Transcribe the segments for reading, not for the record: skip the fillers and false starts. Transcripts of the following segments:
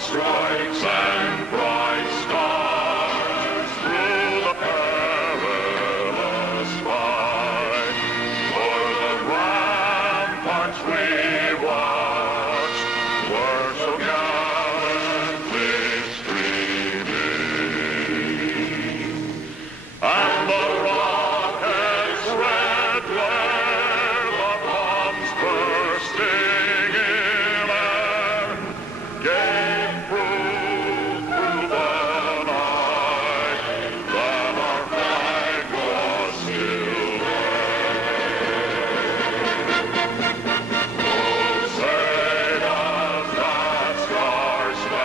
strikes and bright stars through the perilous fight. For the ramparts we watched were so gallantly streaming, and the rockets' red glare, the bombs bursting in air, gave proof through the night that our flag was still there. Oh, say does that star-spangled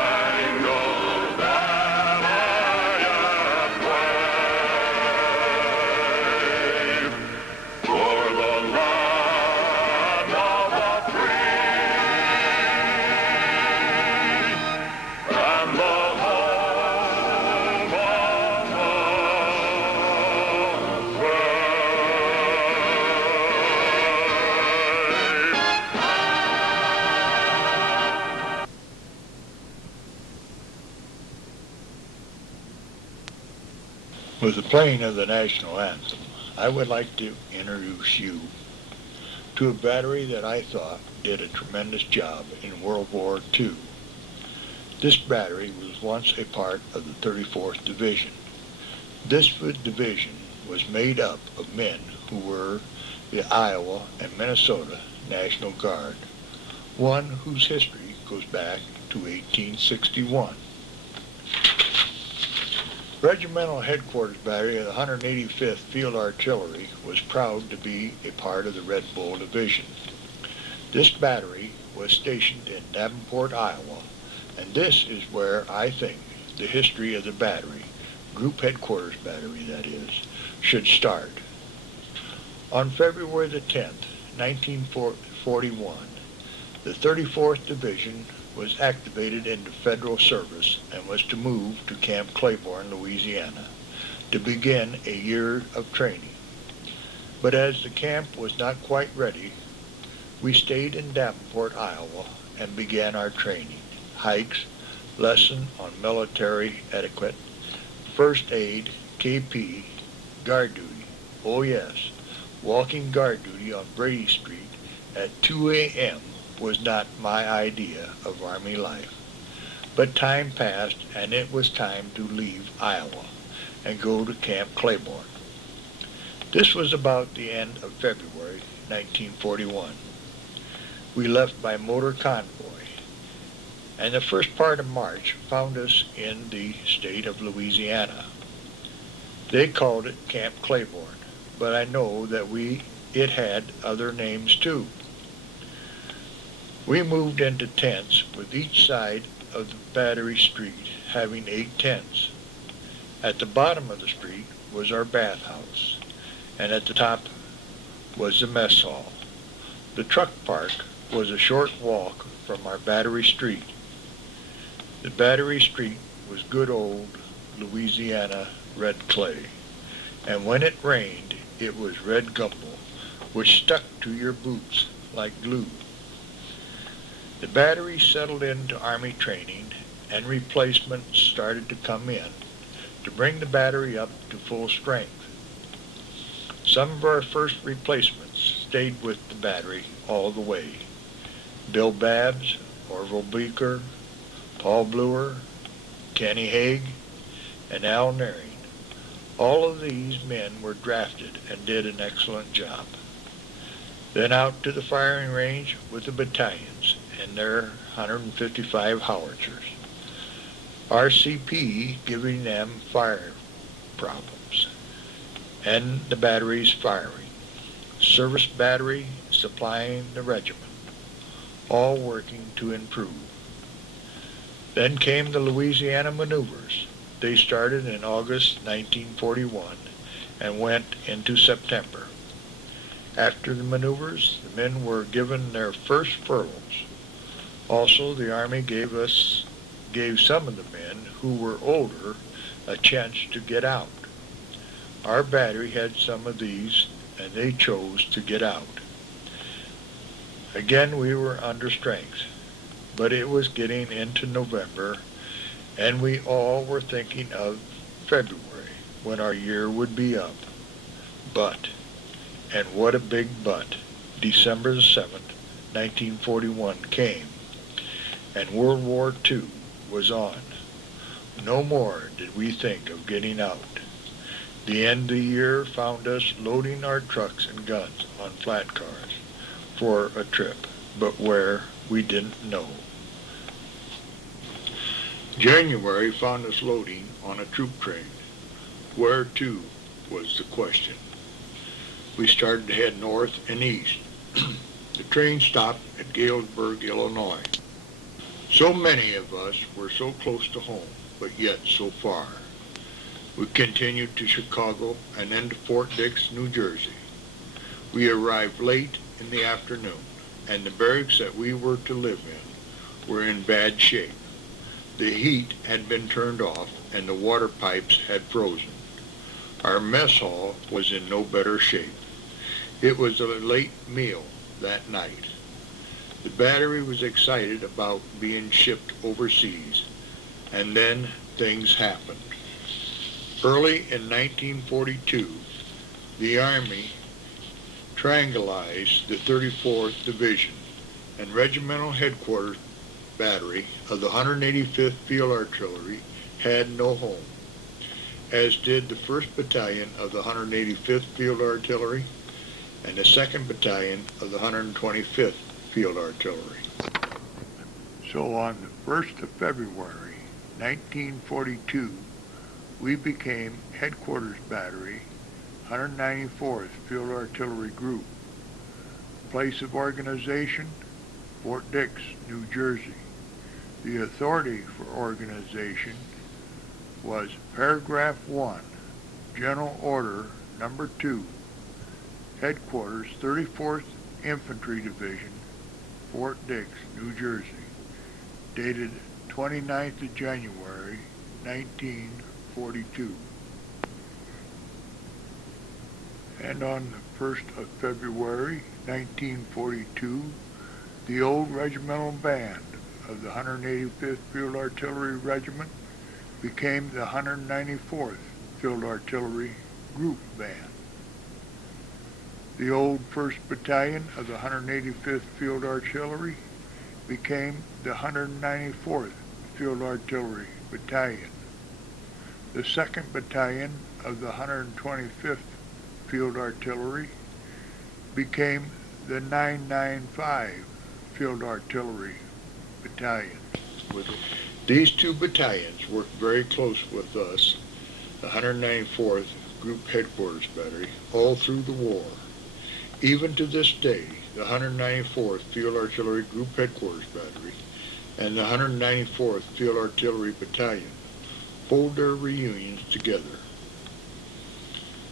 banner yet wave for the land of the free and the home of the With the playing of the national anthem, I would like to introduce you to a battery that I thought did a tremendous job in World War II. This battery was once a part of the 34th Division. This division was made up of men who were the Iowa and Minnesota National Guard, one whose history goes back to 1861. Regimental Headquarters Battery of the 185th Field Artillery was proud to be a part of the Red Bull Division. This battery was stationed in Davenport, Iowa, and this is where I think the history of the battery, Group Headquarters Battery that is, should start. On February the 10th, 1941, the 34th Division was activated into federal service and was to move to Camp Claiborne, Louisiana, to begin a year of training. But as the camp was not quite ready, we stayed in Davenport, Iowa, and began our training, hikes, lesson on military etiquette, first aid, KP, guard duty. Oh yes, walking guard duty on Brady Street at 2 a.m. was not my idea of Army life. But time passed, and it was time to leave Iowa and go to Camp Claiborne. This was about the end of February 1941. We left by motor convoy, and the first part of March found us in the state of Louisiana. They called it Camp Claiborne, but I know that it had other names too. We moved into tents with each side of the battery street having 8 tents. At the bottom of the street was our bathhouse, and at the top was the mess hall. The truck park was a short walk from our battery street. The battery street was good old Louisiana red clay, and when it rained it was red gumbo, which stuck to your boots like glue. The battery settled into Army training, and replacements started to come in to bring the battery up to full strength. Some of our first replacements stayed with the battery all the way. Bill Babbs, Orville Bleeker, Paul Bluer, Kenny Haig, and Al Naring. All of these men were drafted and did an excellent job. Then out to the firing range with the battalions and their 155 howitzers. RCP giving them fire problems, and the batteries firing. Service battery supplying the regiment, all working to improve. Then came the Louisiana maneuvers. They started in August 1941 and went into September. After the maneuvers, the men were given their first furloughs. Also, the Army gave some of the men who were older a chance to get out. Our battery had some of these, and they chose to get out. Again, we were under strength. but it was getting into November, and we all were thinking of February, when our year would be up. But, and what a big but, December the 7th, 1941 came, and World War II was on. No more did we think of getting out. The end of the year found us loading our trucks and guns on flat cars for a trip, but where we didn't know. January found us loading on a troop train. Where to was the question. We started to head north and east. The train stopped at Galesburg, Illinois. So many of us were so close to home, but yet so far. We continued to Chicago and then to Fort Dix, New Jersey. We arrived late in the afternoon, and the barracks that we were to live in were in bad shape. The heat had been turned off, and the water pipes had frozen. Our mess hall was in no better shape. It was a late meal that night. The battery was excited about being shipped overseas, and then things happened. Early in 1942, the Army triangularized the 34th Division and Regimental Headquarters Battery of the 185th Field Artillery had no home, as did the 1st Battalion of the 185th Field Artillery and the 2nd Battalion of the 125th Field Artillery. So on the 1st of February, 1942, we became Headquarters Battery, 194th Field Artillery Group. Place of organization, Fort Dix, New Jersey. The authority for organization was Paragraph 1, General Order Number 2, Headquarters 34th Infantry Division, Fort Dix, New Jersey, dated 29th of January, 1942. And on the 1st of February, 1942, the old regimental band of the 185th Field Artillery Regiment became the 194th Field Artillery Group Band. The old 1st Battalion of the 185th Field Artillery became the 194th Field Artillery Battalion. The 2nd Battalion of the 125th Field Artillery became the 995 Field Artillery Battalion. These two battalions worked very close with us, the 194th Group Headquarters Battery, all through the war. Even to this day, the 194th Field Artillery Group Headquarters Battery and the 194th Field Artillery Battalion hold their reunions together.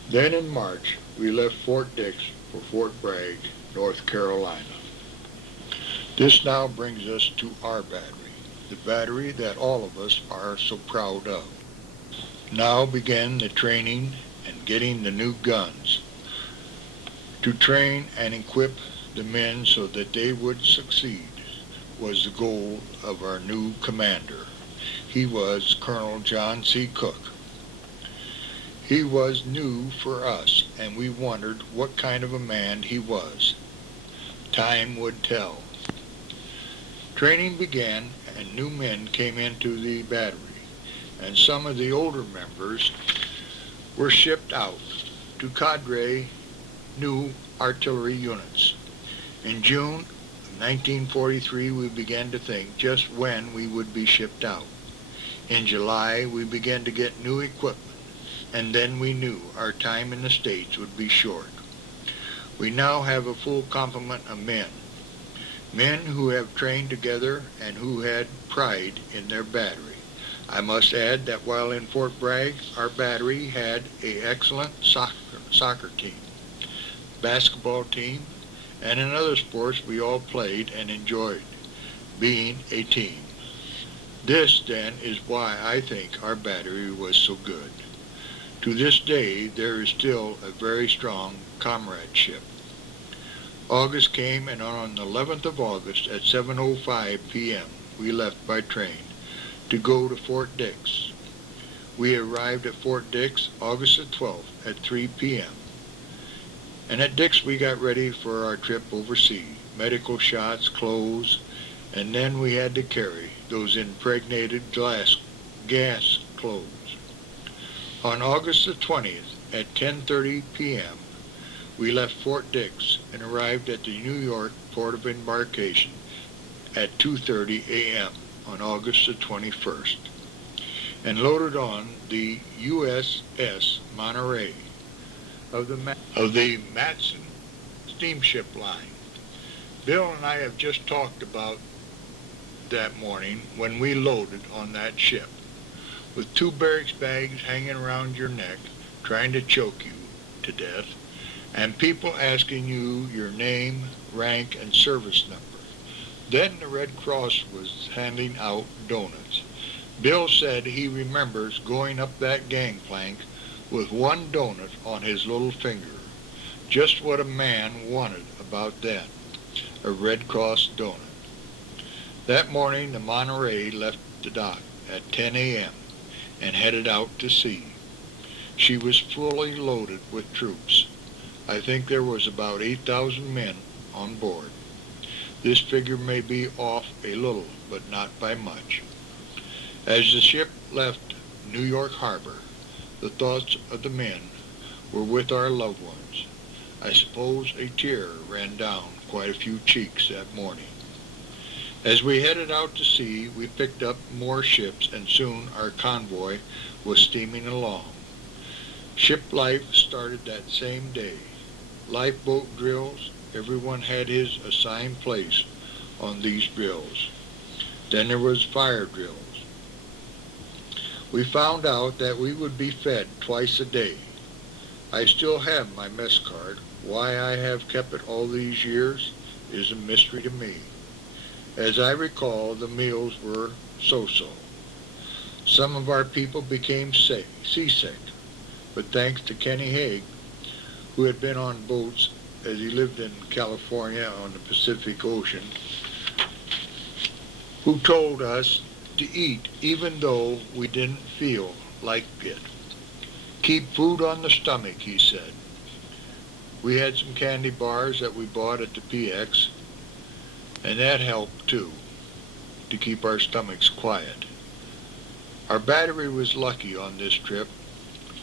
Then in March, we left Fort Dix for Fort Bragg, North Carolina. This now brings us to our battery, the battery that all of us are so proud of. Now began the training and getting the new guns. To train and equip the men so that they would succeed was the goal of our new commander. He was Colonel John C. Cook. He was new for us, and we wondered what kind of a man he was. Time would tell. Training began, and new men came into the battery, and some of the older members were shipped out to cadre new artillery units. In June of 1943, we began to think just when we would be shipped out. In July, we began to get new equipment, and then we knew our time in the States would be short. We now have a full complement of men who have trained together and who had pride in their battery. I must add that while in Fort Bragg, our battery had an excellent soccer team, basketball team, and in other sports we all played and enjoyed being a team. This, then, is why I think our battery was so good. To this day, there is still a very strong comradeship. August came, and on the 11th of August at 7:05 p.m. we left by train to go to Fort Dix. We arrived at Fort Dix August the 12th at 3 p.m. And at Dix we got ready for our trip overseas. Medical shots, clothes, and then we had to carry those impregnated gas clothes. On August the 20th at 10:30 p.m. we left Fort Dix and arrived at the New York Port of Embarkation at 2:30 a.m. on August the 21st and loaded on the USS Monterey of the Matson steamship line. Bill and I have just talked about that morning when we loaded on that ship, with 2 barracks bags hanging around your neck, trying to choke you to death, and people asking you your name, rank, and service number. Then the Red Cross was handing out donuts. Bill said he remembers going up that gangplank with 1 donut on his little finger. Just what a man wanted about that, a Red Cross donut. That morning the Monterey left the dock at 10 a.m. and headed out to sea. She was fully loaded with troops. I think there was about 8,000 men on board. This figure may be off a little, but not by much. As the ship left New York Harbor, the thoughts of the men were with our loved ones. I suppose a tear ran down quite a few cheeks that morning. As we headed out to sea, we picked up more ships, and soon our convoy was steaming along. Ship life started that same day. Lifeboat drills, everyone had his assigned place on these drills. Then there was fire drills. We found out that we would be fed twice a day. I still have my mess card. Why I have kept it all these years is a mystery to me. As I recall, the meals were so-so. Some of our people became seasick, but thanks to Kenny Haig, who had been on boats as he lived in California on the Pacific Ocean, who told us to eat even though we didn't feel like it. Keep food on the stomach, he said. We had some candy bars that we bought at the PX, and that helped too, to keep our stomachs quiet. Our battery was lucky on this trip.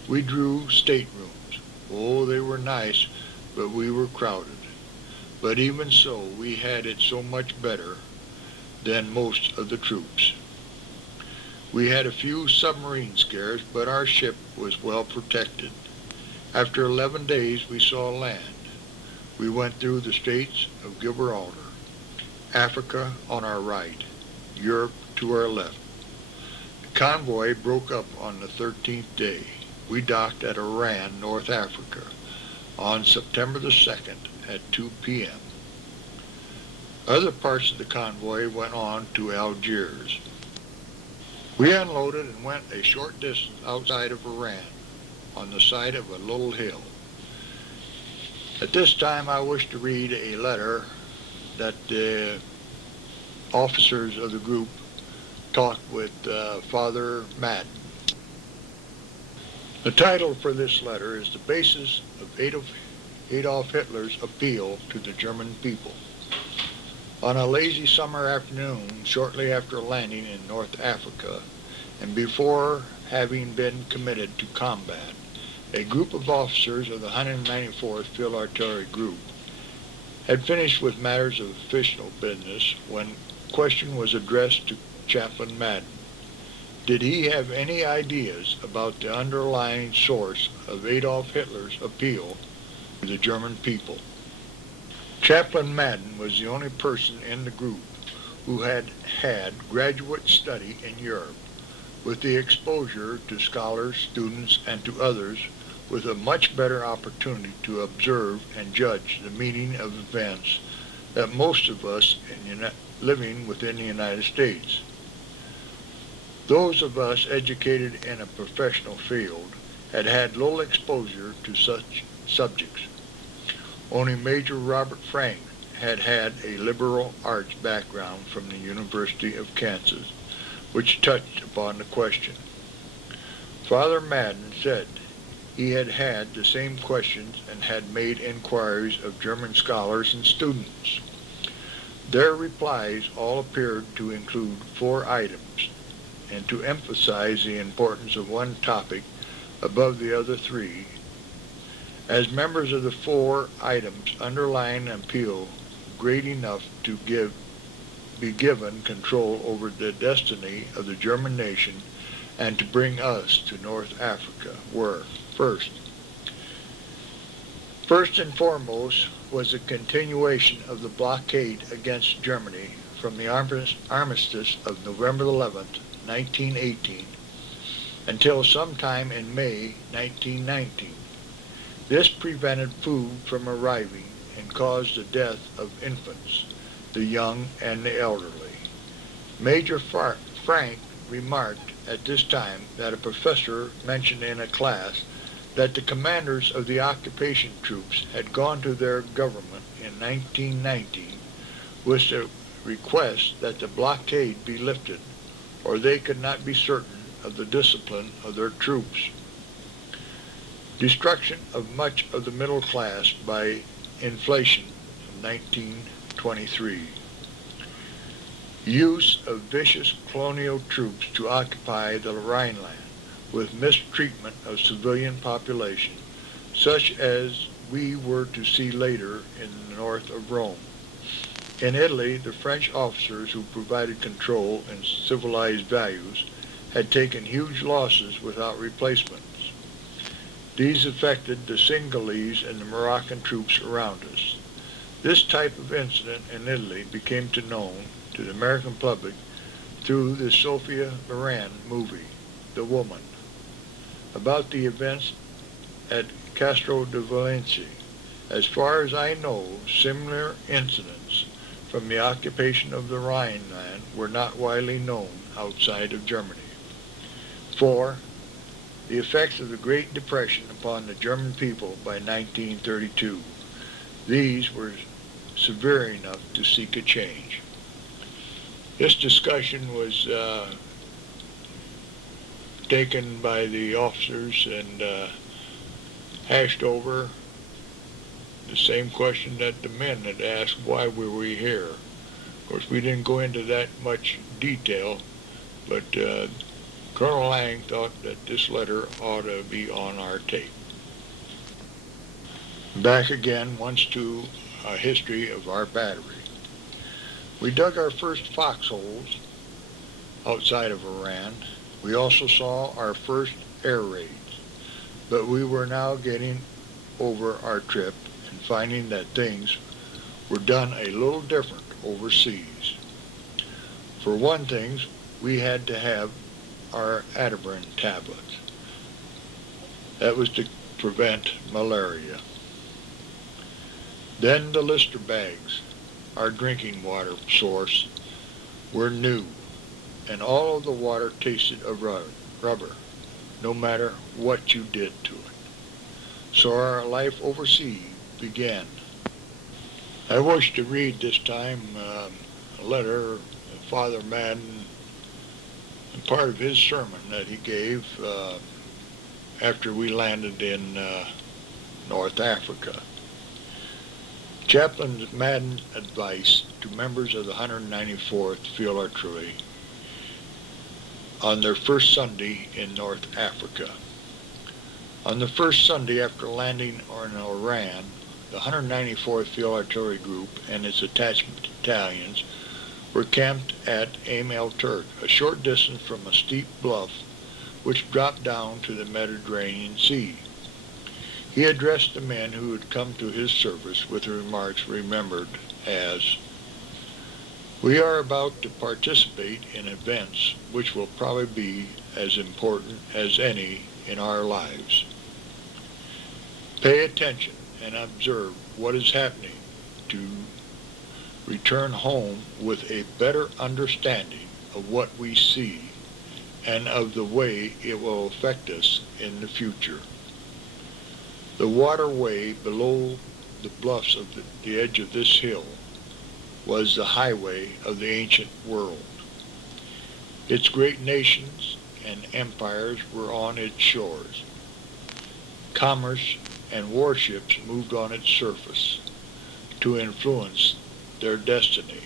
We drew staterooms. Oh, they were nice, but we were crowded. But even so, we had it so much better than most of the troops. We had a few submarine scares, but our ship was well protected. After 11 days, we saw land. We went through the Straits of Gibraltar, Africa on our right, Europe to our left. The convoy broke up on the 13th day. We docked at Oran, North Africa, on September the 2nd at 2 p.m. Other parts of the convoy went on to Algiers. We unloaded and went a short distance outside of Oran, on the side of a little hill. At this time, I wish to read a letter that the officers of the group talked with Father Madden. The title for this letter is The Basis of Adolf Hitler's Appeal to the German People. On a lazy summer afternoon, shortly after landing in North Africa, and before having been committed to combat, a group of officers of the 194th Field Artillery Group had finished with matters of official business when question was addressed to Chaplain Madden. Did he have any ideas about the underlying source of Adolf Hitler's appeal to the German people? Chaplain Madden was the only person in the group who had had graduate study in Europe, with the exposure to scholars, students, and to others with a much better opportunity to observe and judge the meaning of events than most of us living within the United States. Those of us educated in a professional field had had little exposure to such subjects. Only Major Robert Frank had had a liberal arts background from the University of Kansas, which touched upon the question. Father Madden said he had had the same questions and had made inquiries of German scholars and students. Their replies all appeared to include 4 items, and to emphasize the importance of one topic above the other 3. As members of the 4 items underline and appeal great enough to be given control over the destiny of the German nation and to bring us to North Africa were, first and foremost, was the continuation of the blockade against Germany from the armistice of November 11th, 1918, until sometime in May 1919. This prevented food from arriving and caused the death of infants, the young and the elderly. Major Frank remarked at this time that a professor mentioned in a class that the commanders of the occupation troops had gone to their government in 1919 with the request that the blockade be lifted, or they could not be certain of the discipline of their troops. Destruction of much of the middle class by inflation of 1923. Use of vicious colonial troops to occupy the Rhineland with mistreatment of civilian population, such as we were to see later in the north of Rome. In Italy, the French officers who provided control and civilized values had taken huge losses without replacements. These affected the Senegalese and the Moroccan troops around us. This type of incident in Italy became known to the American public through the Sophia Loren movie, The Woman, about the events at Castro de Valencia. As far as I know, similar incidents from the occupation of the Rhineland were not widely known outside of Germany. 4. The effects of the Great Depression upon the German people by 1932. These were severe enough to seek a change. This discussion was taken by the officers and hashed over the same question that the men had asked, why were we here? Of course, we didn't go into that much detail, but Colonel Lang thought that this letter ought to be on our tape. Back again once to a history of our battery. We dug our first foxholes outside of Iran. We also saw our first air raids, but we were now getting over our trip and finding that things were done a little different overseas. For one thing, we had to have our Ativan tablets. That was to prevent malaria. Then the Lister bags, our drinking water source, were new, and all of the water tasted of rubber, no matter what you did to it. So our life overseas began. I wish to read this time a letter of Father Madden, part of his sermon that he gave after we landed in North Africa. Chaplain Madden's advice to members of the 194th Field Artillery on their first Sunday in North Africa. On the first Sunday after landing in Iran, the 194th Field Artillery Group and its attachment battalions were camped at Ain el-Turk, a short distance from a steep bluff which dropped down to the Mediterranean Sea. He addressed the men who had come to his service with the remarks remembered as, "We are about to participate in events which will probably be as important as any in our lives. Pay attention and observe what is happening to return home with a better understanding of what we see and of the way it will affect us in the future. The waterway below the bluffs of the edge of this hill was the highway of the ancient world. Its great nations and empires were on its shores. Commerce and warships moved on its surface to influence their destiny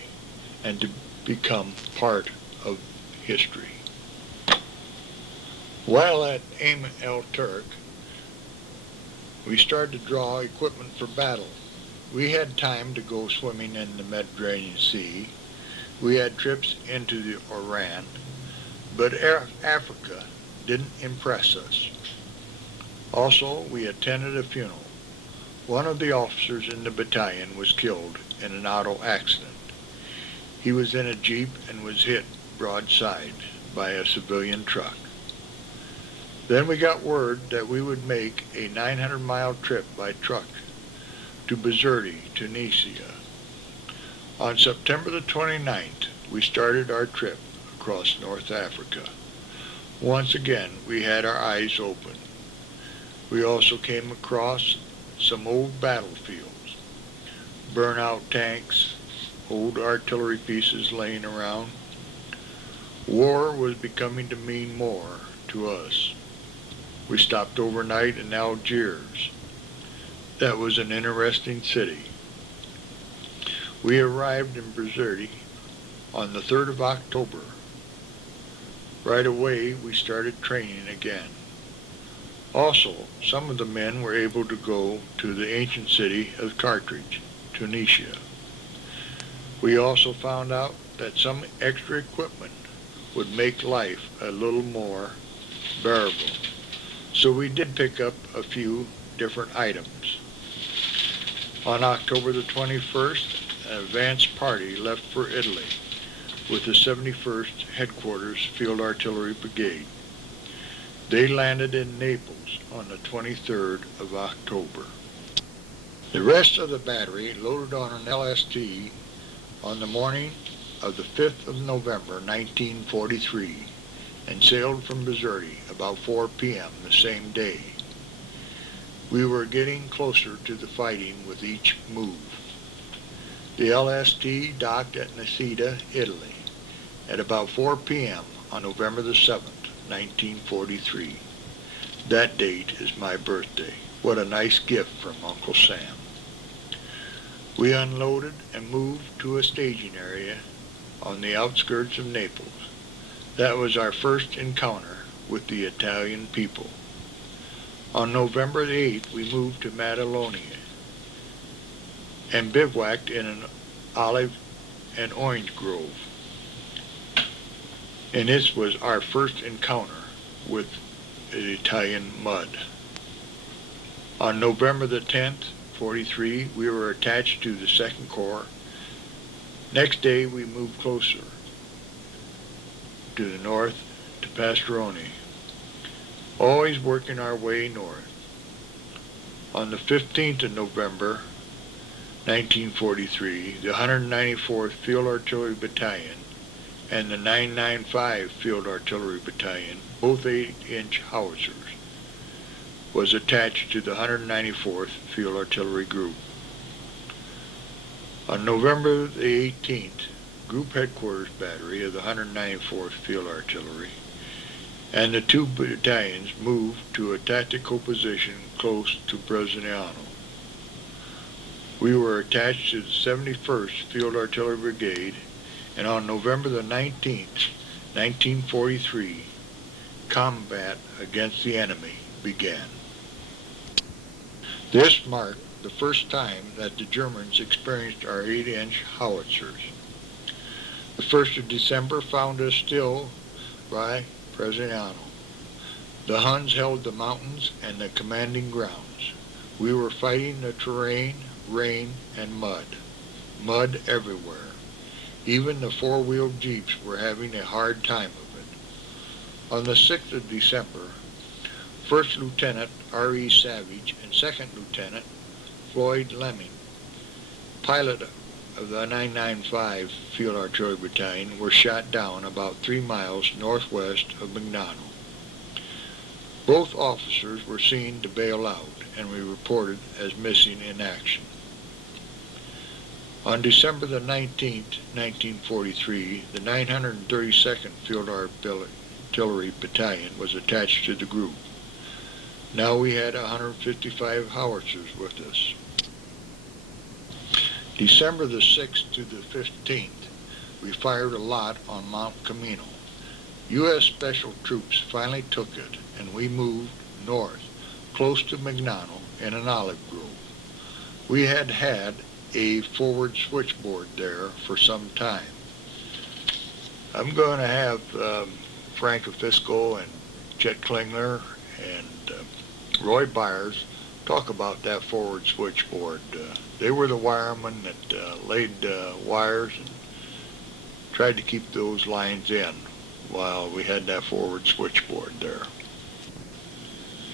and to become part of history. While at Aim el Turk, we started to draw equipment for battle. We had time to go swimming in the Mediterranean Sea. We had trips into the Iran, but Africa didn't impress us. Also, we attended a funeral. One of the officers in the battalion was killed in an auto accident. He was in a Jeep and was hit broadside by a civilian truck. Then we got word that we would make a 900-mile trip by truck to Bizerte, Tunisia. On September the 29th, we started our trip across North Africa. Once again, we had our eyes open. We also came across some old battlefields, burnout tanks, old artillery pieces laying around. War was becoming to mean more to us. We stopped overnight in Algiers. That was an interesting city. We arrived in Bizerte on the 3rd of October. Right away, we started training again. Also, some of the men were able to go to the ancient city of Carthage, Tunisia. We also found out that some extra equipment would make life a little more bearable. So we did pick up a few different items. On October the 21st, an advance party left for Italy with the 71st Headquarters Field Artillery Brigade. They landed in Naples on the 23rd of October. The rest of the battery loaded on an LST on the morning of the 5th of November 1943 and sailed from Bizerte about 4 p.m. the same day. We were getting closer to the fighting with each move. The LST docked at Nisida, Italy at about 4 p.m. on November the 7th, 1943. That date is my birthday. What a nice gift from Uncle Sam. We unloaded and moved to a staging area on the outskirts of Naples. That was our first encounter with the Italian people. On November the 8th, we moved to Maddaloni and bivouacked in an olive and orange grove. And this was our first encounter with the Italian mud. On November the 10th, 43, we were attached to the 2nd Corps. Next day, we moved closer to the north to Pastorone, always working our way north. On the 15th of November, 1943, the 194th Field Artillery Battalion and the 995 Field Artillery Battalion, both 8-inch howitzers, was attached to the 194th Field Artillery Group. On November the 18th, Group Headquarters Battery of the 194th Field Artillery and the 2 battalions moved to a tactical position close to Bresciano. We were attached to the 71st Field Artillery Brigade, and on November the 19th, 1943, combat against the enemy began. This marked the first time that the Germans experienced our 8-inch howitzers. The 1st of December found us still by Bresciano. The Huns held the mountains and the commanding grounds. We were fighting the terrain, rain, and mud. Mud everywhere. Even the 4-wheeled Jeeps were having a hard time of it. On the 6th of December, 1st Lieutenant R.E. Savage and 2nd Lieutenant Floyd Lemming, pilot of the 995 Field Artillery Battalion, were shot down about 3 miles northwest of Mignano. Both officers were seen to bail out and were reported as missing in action. On December the 19th, 1943, the 932nd Field Artillery Battalion was attached to the group. Now we had 155 howitzers with us. December the 6th to the 15th, we fired a lot on Mount Camino. U.S. Special Troops finally took it, and we moved north, close to Magnano in an olive grove. We had had a forward switchboard there for some time. I'm going to have Frank Fisco and Chet Klingler and Roy Byers talk about that forward switchboard. They were the wiremen that laid wires and tried to keep those lines in while we had that forward switchboard there.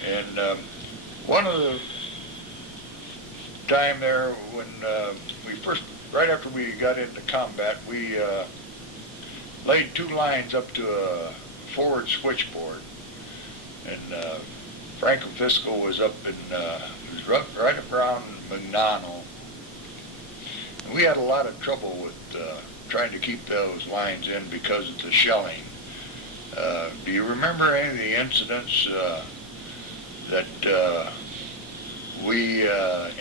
And one of the time there when we first, right after we got into combat, we laid two lines up to a forward switchboard, and Frank Fisco was up in, it was right around Magnano, and we had a lot of trouble with trying to keep those lines in because of the shelling. Do you remember any of the incidents that we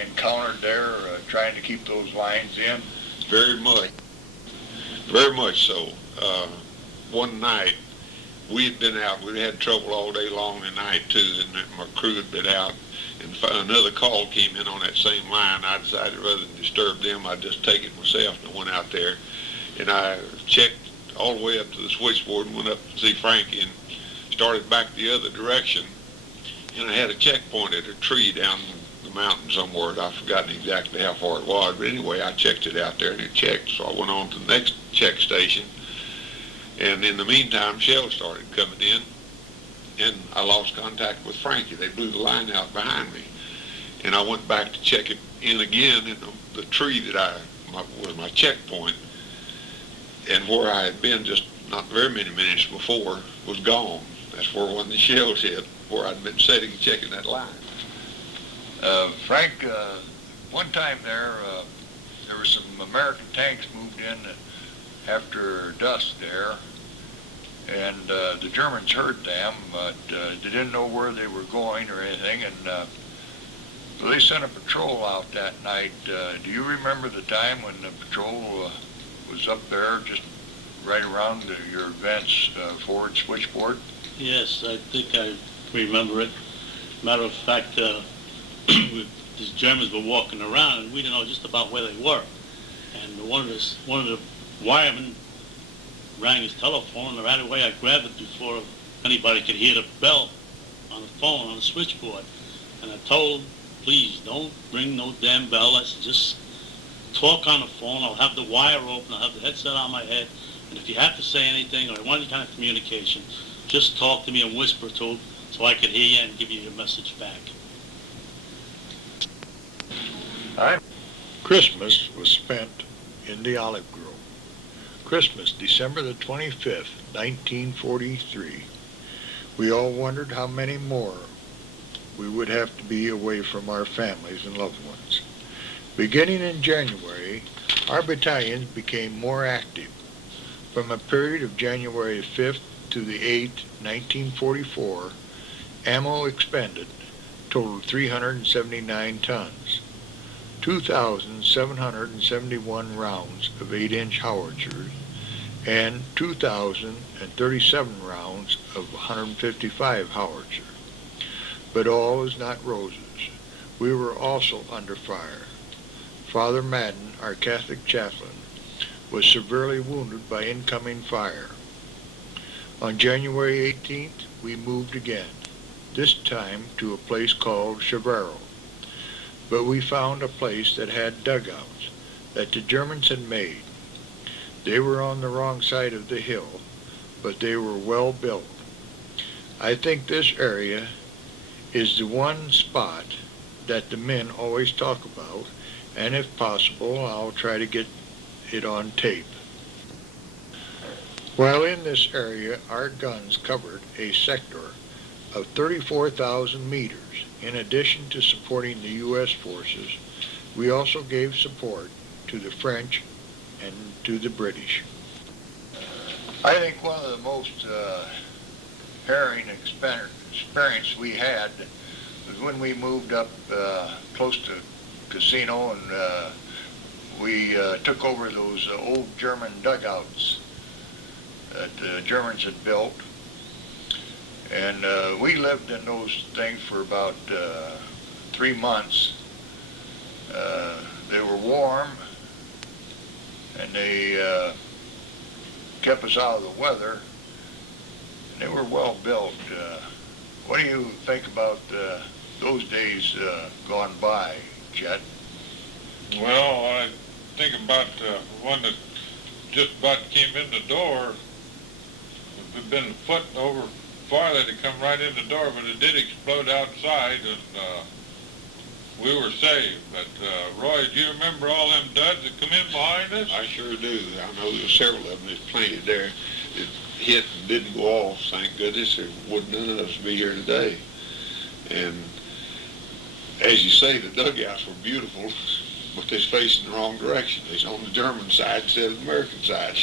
encountered there trying to keep those lines in? Very much so. One night, we had been out, we had trouble all day long tonight too, and my crew had been out, and another call came in on that same line. I decided rather than disturb them, I'd just take it myself, and I went out there, and I checked all the way up to the switchboard and went up to see Frankie and started back the other direction, and I had a checkpoint at a tree down the mountain somewhere. I've forgotten exactly how far it was, but anyway, I checked it out there and it checked, so I went on to the next check station, and in the meantime, shells started coming in, and I lost contact with Frankie. They blew the line out behind me, and I went back to check it in again, and the tree that was my checkpoint, and where I had been just not very many minutes before was gone. That's where one of the shells hit, where I'd been sitting checking that line. Frank, one time there were some American tanks moved in after dusk there, and the Germans heard them, but they didn't know where they were going or anything, and so they sent a patrol out that night. Do you remember the time when the patrol was up there just right around your events forward switchboard? Yes, I think I remember it. Matter of fact, the Germans were walking around, and we didn't know just about where they were. And one of the wiremen rang his telephone, and right away I grabbed it before anybody could hear the bell on the phone on the switchboard. And I told him, please don't ring no damn bell. I said, just talk on the phone. I'll have the wire open. I'll have the headset on my head. And if you have to say anything or want any kind of communication, just talk to me and whisper to him so I could hear you and give you your message back. Christmas was spent in the olive grove. Christmas, December the 25th, 1943. We all wondered how many more we would have to be away from our families and loved ones. Beginning in January, our battalions became more active. From a period of January 5th to the 8th, 1944, ammo expended totaled 379 tons, 2,771 rounds of 8-inch howitzers, and 2,037 rounds of 155 howitzer. But all is not roses. We were also under fire. Father Madden, our Catholic chaplain, was severely wounded by incoming fire. On January 18th, we moved again, this time to a place called Chavero. But we found a place that had dugouts that the Germans had made. They were on the wrong side of the hill, but they were well built. I think this area is the one spot that the men always talk about, and if possible, I'll try to get it on tape. While in this area, our guns covered a sector of 34,000 meters. In addition to supporting the U.S. forces, we also gave support to the French and to the British. I think one of the most harrowing experience we had was when we moved up close to Casino, and we took over those old German dugouts that the Germans had built. And we lived in those things for about 3 months. They were warm, and they kept us out of the weather, and they were well built. What do you think about those days gone by, Chet? Well, I think about the one that just about came in the door. If it had been a foot over farther, it'd come right in the door, but it did explode outside, and we were saved. But Roy, do you remember all them duds that come in behind us? I sure do. I know there's several of them that's planted there. It hit and didn't go off, thank goodness. There wouldn't none of us be here today. And as you say, the dugouts were beautiful, but they're facing the wrong direction. They're on the German side instead of the American side.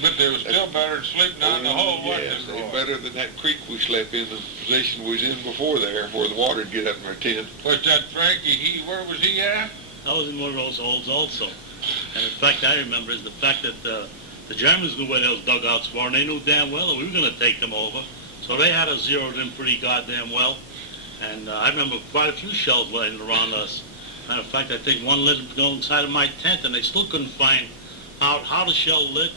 But they were still better than sleeping out in the hole, yes, wasn't it, they better than that creek we slept in, the position we was in before there, where the water'd get up in our tent. But that Frankie, where was he at? I was in one of those holes also. And the fact I remember is the fact that the Germans knew where those dugouts were, and they knew damn well that we were going to take them over. So they had us zeroed in pretty goddamn well. And I remember quite a few shells laying around us. Matter of fact, I think one lit inside of my tent, and they still couldn't find out how the shell lit,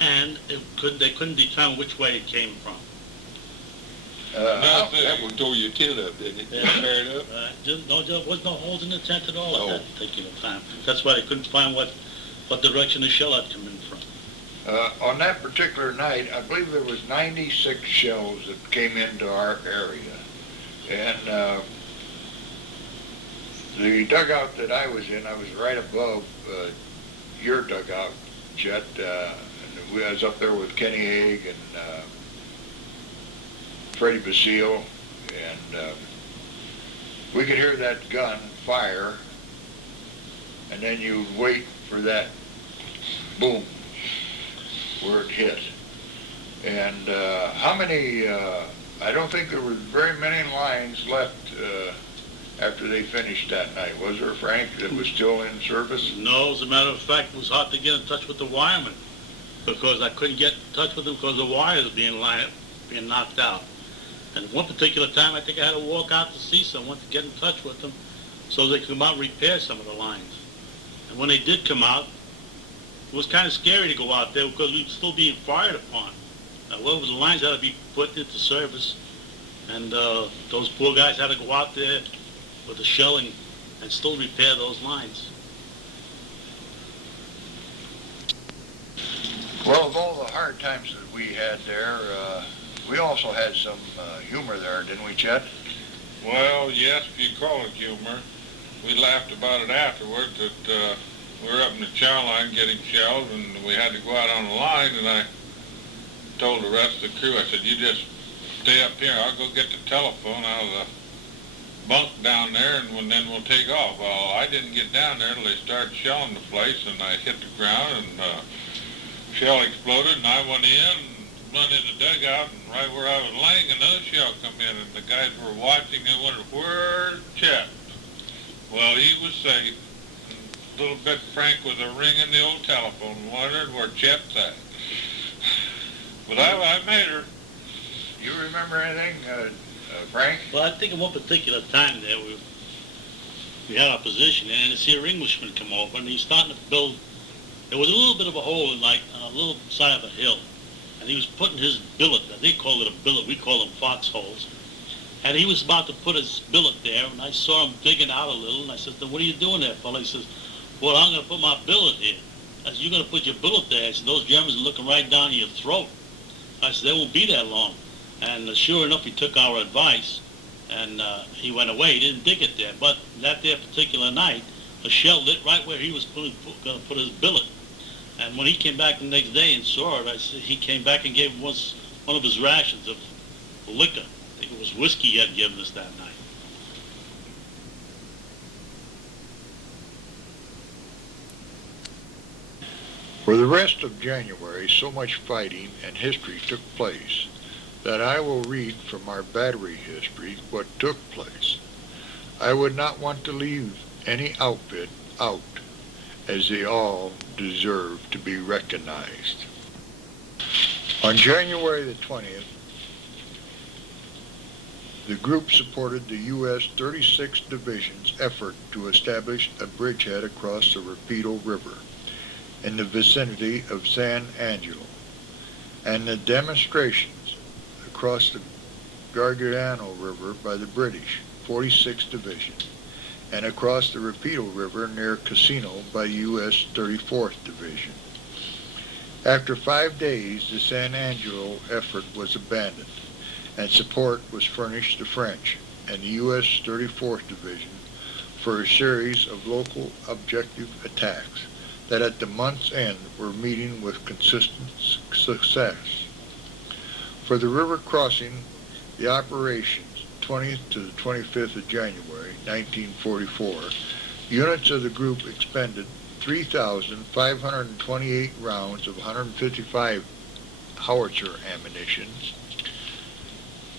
and they couldn't determine which way it came from. That one tore your tent up, didn't it? Yeah. Tear it up? There was no holes in the tent at all Oh. at that particular time. That's why they couldn't find what direction the shell had come in from. On that particular night, I believe there was 96 shells that came into our area. And the dugout that I was in, I was right above your dugout, Chet. And I was up there with Kenny Haig and Freddie Basile, and we could hear that gun fire, and then you wait for that boom where it hit. And how many, I don't think there were very many lines left after they finished that night. Was there, Frank, that was still in service? No, as a matter of fact, it was hard to get in touch with the wiremen because I couldn't get in touch with them because the wires were being knocked out. And one particular time, I think I had to walk out to see someone to get in touch with them so they could come out and repair some of the lines. And when they did come out, it was kind of scary to go out there because we were still being fired upon. Well, the lines had to be put into service, and those poor guys had to go out there with the shelling and still repair those lines. Well, of all the hard times that we had there, we also had some humor there, didn't we, Chet? Well, yes, if you call it humor. We laughed about it afterwards that we were up in the chow line getting shelled, and we had to go out on the line, and I told the rest of the crew, I said, you just stay up here. I'll go get the telephone out of the bunk down there, and then we'll take off. Well, I didn't get down there till they started shelling the place, and I hit the ground, and shell exploded, and I went in and run in the dugout, and right where I was laying, another shell come in, and the guys were watching and wondered, where's Chet? Well, he was safe. And little bit Frank was ringing the old telephone, wondering where Chet's at. But I made her. You remember anything, Frank? Well, I think at one particular time there, we had our position, and this here Englishman come over, and he was starting to build. There was a little bit of a hole in, like, on a little side of a hill, and he was putting his billet. They call it a billet. We call them foxholes. And he was about to put his billet there, and I saw him digging out a little, and I said, what are you doing there, fella? He says, well, I'm going to put my billet here. I said, you're going to put your billet there? I said, those Germans are looking right down your throat. I said, they won't be there long. And sure enough, he took our advice, and he went away. He didn't dig it there. But that there particular night, a shell lit right where he was going to put his billet. And when he came back the next day and saw it, I said, he came back and gave him one of his rations of liquor. I think it was whiskey he had given us that night. For the rest of January, so much fighting and history took place that I will read from our battery history what took place. I would not want to leave any outfit out, as they all deserve to be recognized. On January the 20th, the group supported the U.S. 36th Division's effort to establish a bridgehead across the Rapido River in the vicinity of San Angelo, and the demonstrations across the Gargano River by the British 46th Division, and across the Rapido River near Casino by the U.S. 34th Division. After 5 days, the San Angelo effort was abandoned, and support was furnished the French and the U.S. 34th Division for a series of local objective attacks that at the month's end were meeting with consistent success. For the river crossing, the operations 20th to the 25th of January 1944, units of the group expended 3,528 rounds of 155 howitzer ammunition.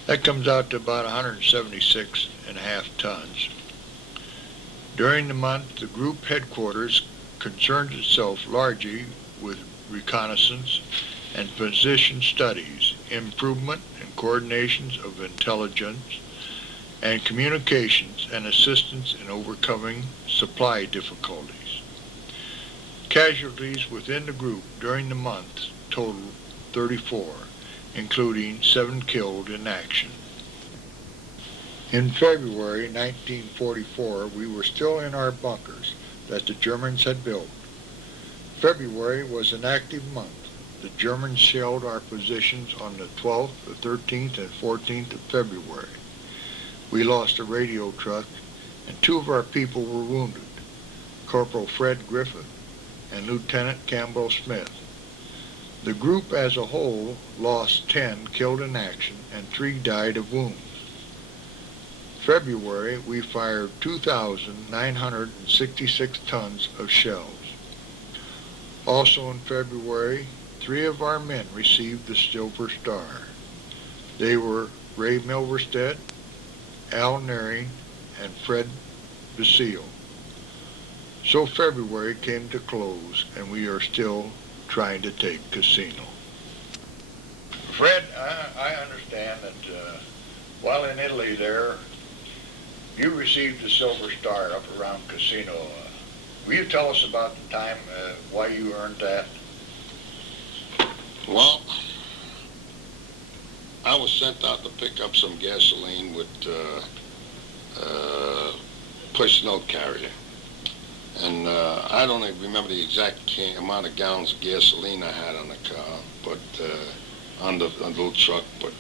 That comes out to about 176.5 tons. During the month, the group headquarters concerned itself largely with reconnaissance and position studies, improvement and coordinations of intelligence, and communications and assistance in overcoming supply difficulties. Casualties within the group during the month totaled 34, including 7 killed in action. In February 1944, we were still in our bunkers that the Germans had built. February was an active month. The Germans shelled our positions on the 12th, the 13th, and 14th of February. We lost a radio truck, and 2 of our people were wounded, Corporal Fred Griffith and Lieutenant Campbell Smith. The group as a whole lost 10 killed in action and 3 died of wounds. February, we fired 2,966 tons of shells. Also in February, 3 of our men received the Silver Star. They were Ray Milverstead, Al Neary, and Fred Basile. So February came to close, and we are still trying to take Casino. Fred, I understand that while in Italy there, you received the Silver Star up around Casino. Will you tell us about the time, why you earned that? Well, I was sent out to pick up some gasoline with push note carrier. And I don't even remember the exact amount of gallons of gasoline I had on the car, but on the little truck, but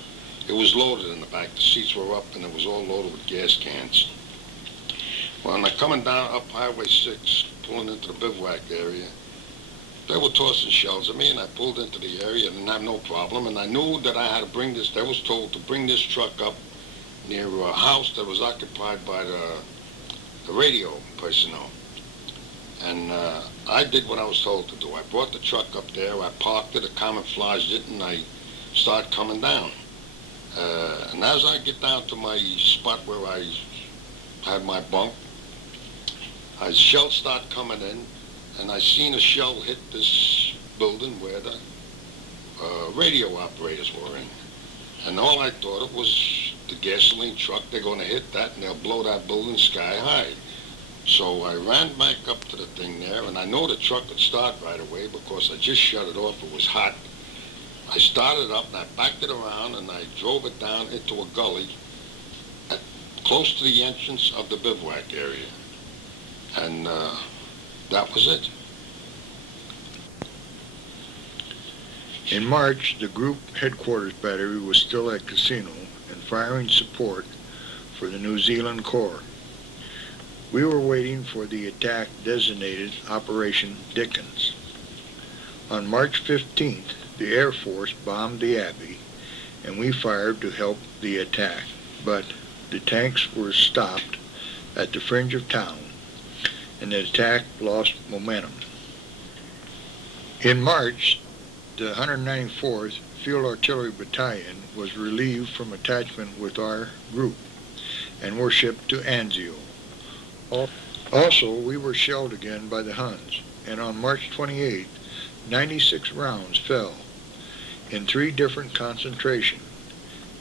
it was loaded in the back. The seats were up and it was all loaded with gas cans. Well, when I'm coming down up Highway 6, pulling into the bivouac area, they were tossing shells at me, and I pulled into the area and didn't have no problem. And I knew that I had to bring this, I was told to bring this truck up near a house that was occupied by the radio personnel. And I did what I was told to do. I brought the truck up there, I parked it, I camouflaged it, and I started coming down. And as I get down to my spot where I had my bunk, shells start coming in, and I seen a shell hit this building where the radio operators were in. And all I thought of was the gasoline truck, they're going to hit that and they'll blow that building sky high. So I ran back up to the thing there, and I know the truck would start right away because I just shut it off, it was hot. I started up and I backed it around and I drove it down into a gully close to the entrance of the bivouac area. And that was it. In March, the group headquarters battery was still at Casino and firing support for the New Zealand Corps. We were waiting for the attack designated Operation Dickens. On March 15th, the Air Force bombed the Abbey, and we fired to help the attack, but the tanks were stopped at the fringe of town, and the attack lost momentum. In March, the 194th Field Artillery Battalion was relieved from attachment with our group and were shipped to Anzio. Also, we were shelled again by the Huns, and on March 28th, 96 rounds fell in 3 different concentrations.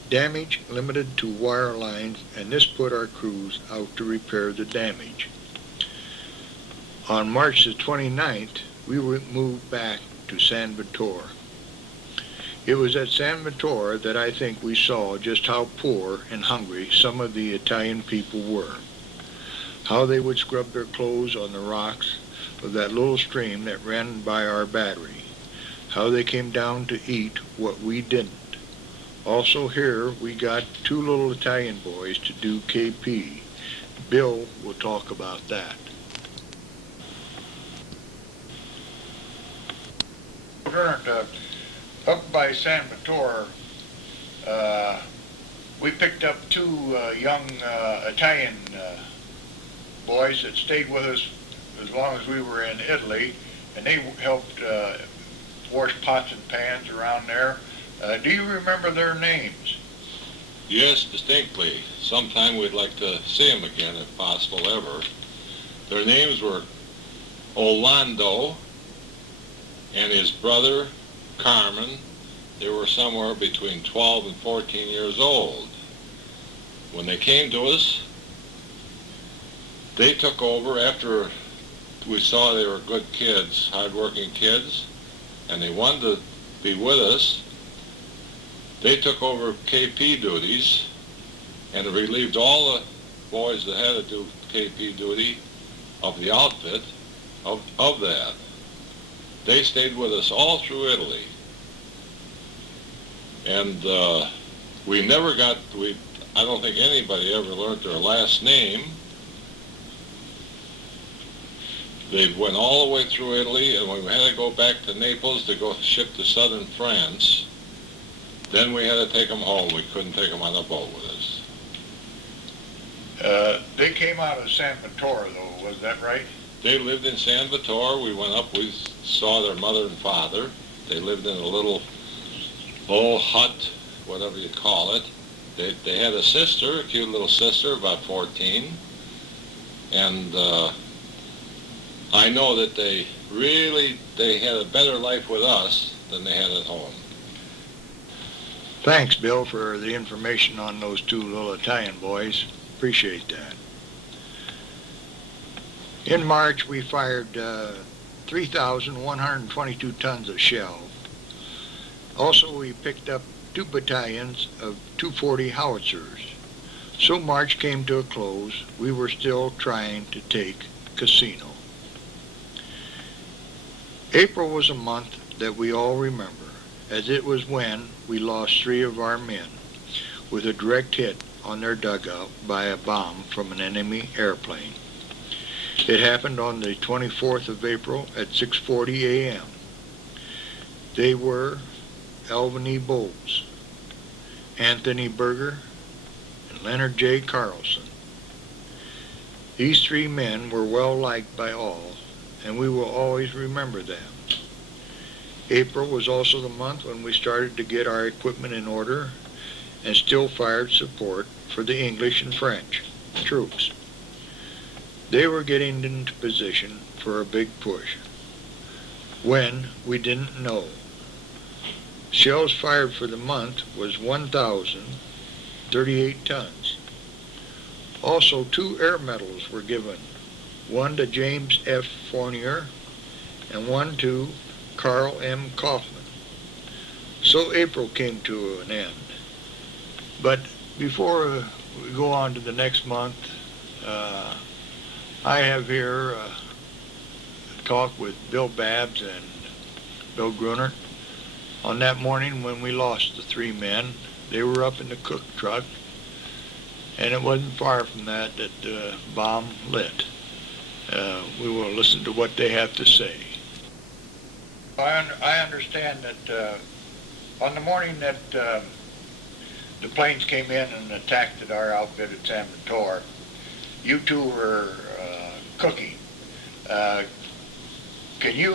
Damage limited to wire lines, and this put our crews out to repair the damage. On March the 29th, we were moved back to San Vittore. It was at San Vittore that I think we saw just how poor and hungry some of the Italian people were, how they would scrub their clothes on the rocks of that little stream that ran by our battery, how they came down to eat what we didn't. Also here we got 2 little Italian boys to do KP. Bill will talk about that. Up by San Vittore, we picked up 2 young Italian boys that stayed with us as long as we were in Italy, and they helped wash pots and pans around there. Do you remember their names? Yes, distinctly. Sometime we'd like to see them again, if possible, ever. Their names were Orlando and his brother, Carmen. They were somewhere between 12 and 14 years old. When they came to us, they took over after we saw they were good kids, hard-working kids, and they wanted to be with us. They took over KP duties and relieved all the boys that had to do KP duty of the outfit of that. They stayed with us all through Italy. And we never got, I don't think anybody ever learned their last name. They went all the way through Italy, and when we had to go back to Naples to go ship to southern France, then we had to take them home. We couldn't take them on a boat with us. They came out of San Vittore, though, was that right? They lived in San Vittore. We went up, we saw their mother and father. They lived in a little hut, whatever you call it. They had a sister, a cute little sister, about 14. And I know that they had a better life with us than they had at home. Thanks, Bill, for the information on those 2 little Italian boys. Appreciate that. In March, we fired 3,122 tons of shell. Also, we picked up 2 battalions of 240 howitzers. So March came to a close. We were still trying to take Cassino. April was a month that we all remember, as it was when we lost 3 of our men with a direct hit on their dugout by a bomb from an enemy airplane. It happened on the 24th of April at 6:40 a.m. They were Alvin E. Bowles, Anthony Berger, and Leonard J. Carlson. These 3 men were well liked by all, and we will always remember them. April was also the month when we started to get our equipment in order and still fired support for the English and French troops. They were getting into position for a big push. When, we didn't know. Shells fired for the month was 1,038 tons. Also, 2 air medals were given, one to James F. Fournier and one to Carl M. Kaufman. So April came to an end. But before we go on to the next month, I have here a talk with Bill Babbs and Bill Gruner. On that morning when we lost the 3 men, they were up in the cook truck, and it wasn't far from that the bomb lit. We will listen to what they have to say. I understand that on the morning that the planes came in and attacked at our outfit at San Vittore, you 2 were cooking. Can you,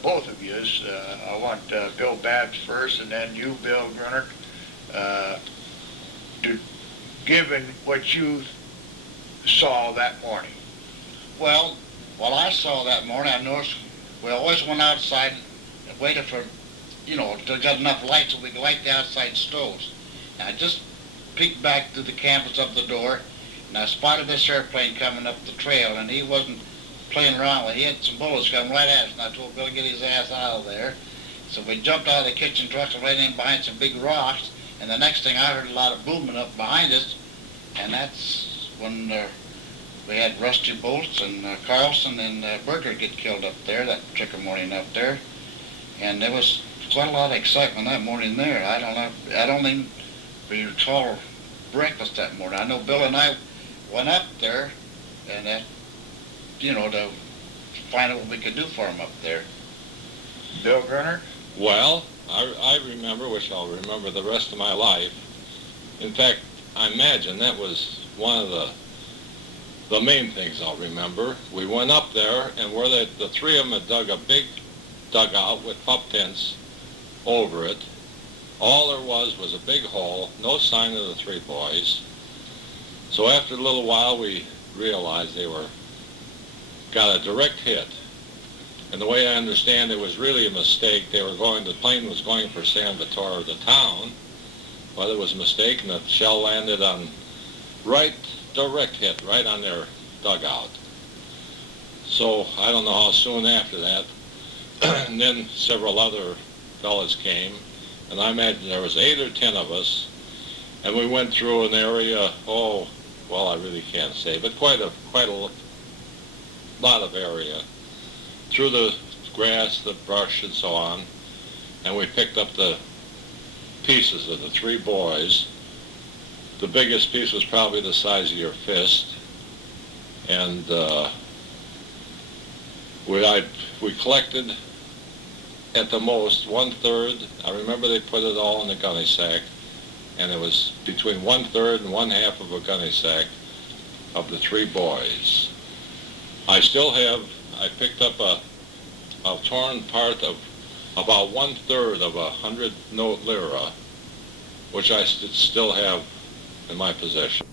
both of you, I want Bill Babs first and then you, Bill Grunert, to given what you saw that morning. Well, what I saw that morning, I noticed we always went outside and waited for, till we got enough light so we could light the outside stoves. And I just peeked back through the canvas of the door, and I spotted this airplane coming up the trail, and he wasn't playing around with it. He had some bullets coming right at us, and I told Bill to get his ass out of there. So we jumped out of the kitchen truck and ran in behind some big rocks, and the next thing I heard a lot of booming up behind us, and that's when we had Rusty Bolts and Carlson and Berger get killed up there that particular morning up there. And there was quite a lot of excitement that morning there. I don't even recall breakfast that morning. I know Bill and I went up there and to find out what we could do for him up there. Bill Grunert? Well, I remember, which I'll remember the rest of my life. In fact, I imagine that was one of the main things I'll remember. We went up there, and where the three of them had dug a big dugout with pup tents over it. All there was a big hole, no sign of the three boys. So after a little while, we realized they got a direct hit. And the way I understand it was really a mistake. The plane was going for San Vittore, the town, but it was a mistake, and the shell landed on direct hit right on their dugout. So I don't know how soon after that, and then several other fellas came, and I imagine there was 8 or 10 of us, and we went through an area, I really can't say, but quite a lot of area, through the grass, the brush, and so on, and we picked up the pieces of the three boys. The biggest piece was probably the size of your fist, and we collected at the most 1/3. I remember they put it all in the gunny sack, and it was between 1/3 and 1/2 of a gunny sack of the three boys. I picked up a torn part of about 1/3 of 100 note lira, which I still have in my possession.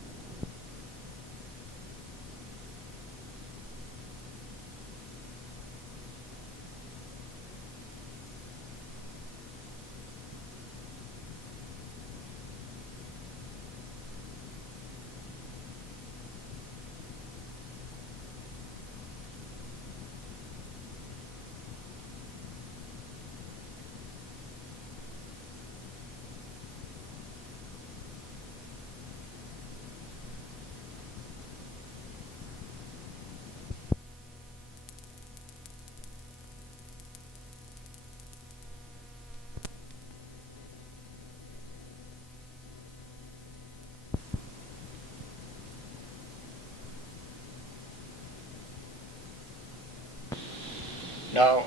Now,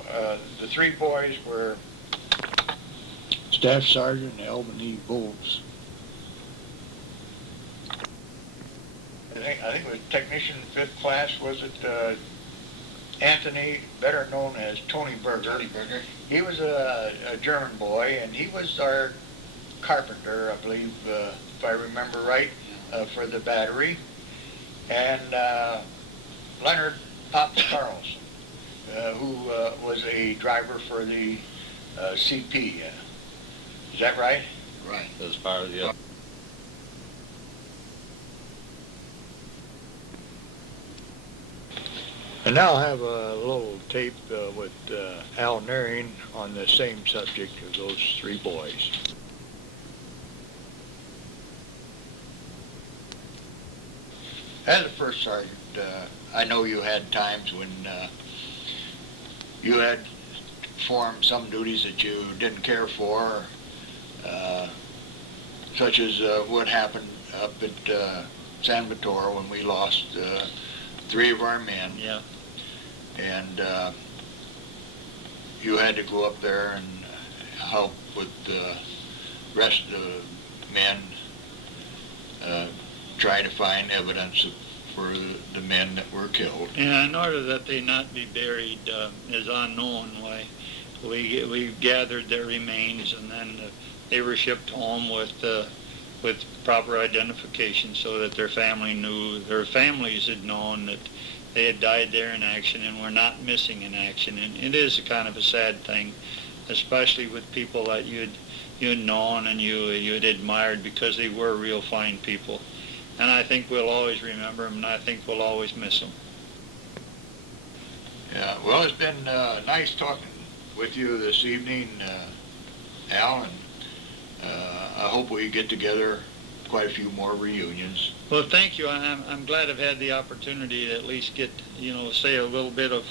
the three boys were Staff Sergeant Albany Bolts. I think it was technician 5th class, was it Anthony, better known as Tony Berger. Tony Berger. He was a German boy, and he was our carpenter, I believe, if I remember right, for the battery. And Leonard Pops Carlson, who was a driver for the CP. Is that right? Right. As far as the And now I have a little tape with Al Naring on the same subject of those three boys. As a first sergeant, I know you had times when you had performed some duties that you didn't care for, such as what happened up at San Vittore when we lost 3 of our men. Yeah. And you had to go up there and help with the rest of the men try to find evidence of for the men that were killed. And in order that they not be buried as unknown, why we gathered their remains, and then they were shipped home with proper identification, so that their families had known that they had died there in action and were not missing in action. And it is a kind of a sad thing, especially with people that you'd known and you'd admired, because they were real fine people. And I think we'll always remember them, and I think we'll always miss them. Yeah, well, it's been nice talking with you this evening, Al, and I hope we get together quite a few more reunions. Well, thank you. I'm glad I've had the opportunity to at least get, say a little bit of,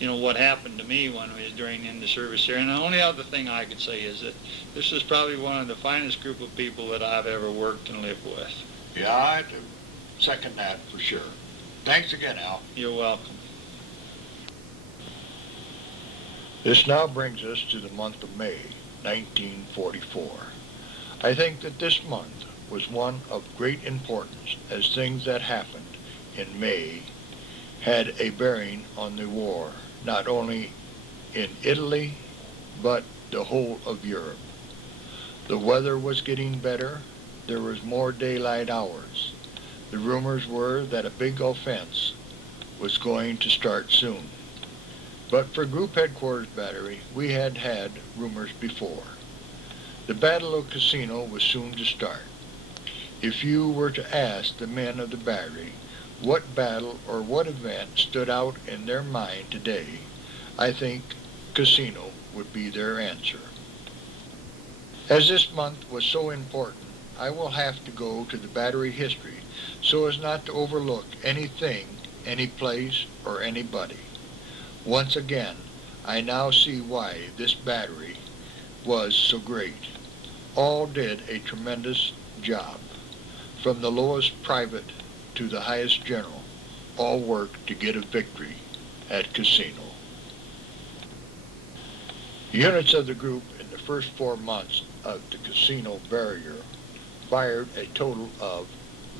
what happened to me when we was in the service here. And the only other thing I could say is that this is probably one of the finest group of people that I've ever worked and lived with. Yeah, I'd second that for sure. Thanks again, Al. You're welcome. This now brings us to the month of May, 1944. I think that this month was one of great importance, as things that happened in May had a bearing on the war, not only in Italy, but the whole of Europe. The weather was getting better. There was more daylight hours. The rumors were that a big offense was going to start soon. But for Group Headquarters Battery, we had had rumors before. The Battle of Cassino was soon to start. If you were to ask the men of the battery what battle or what event stood out in their mind today, I think Cassino would be their answer. As this month was so important, I will have to go to the battery history so as not to overlook anything, any place, or anybody. Once again, I now see why this battery was so great. All did a tremendous job. From the lowest private to the highest general, all worked to get a victory at Cassino. Units of the group in the first 4 months of the Cassino barrier fired a total of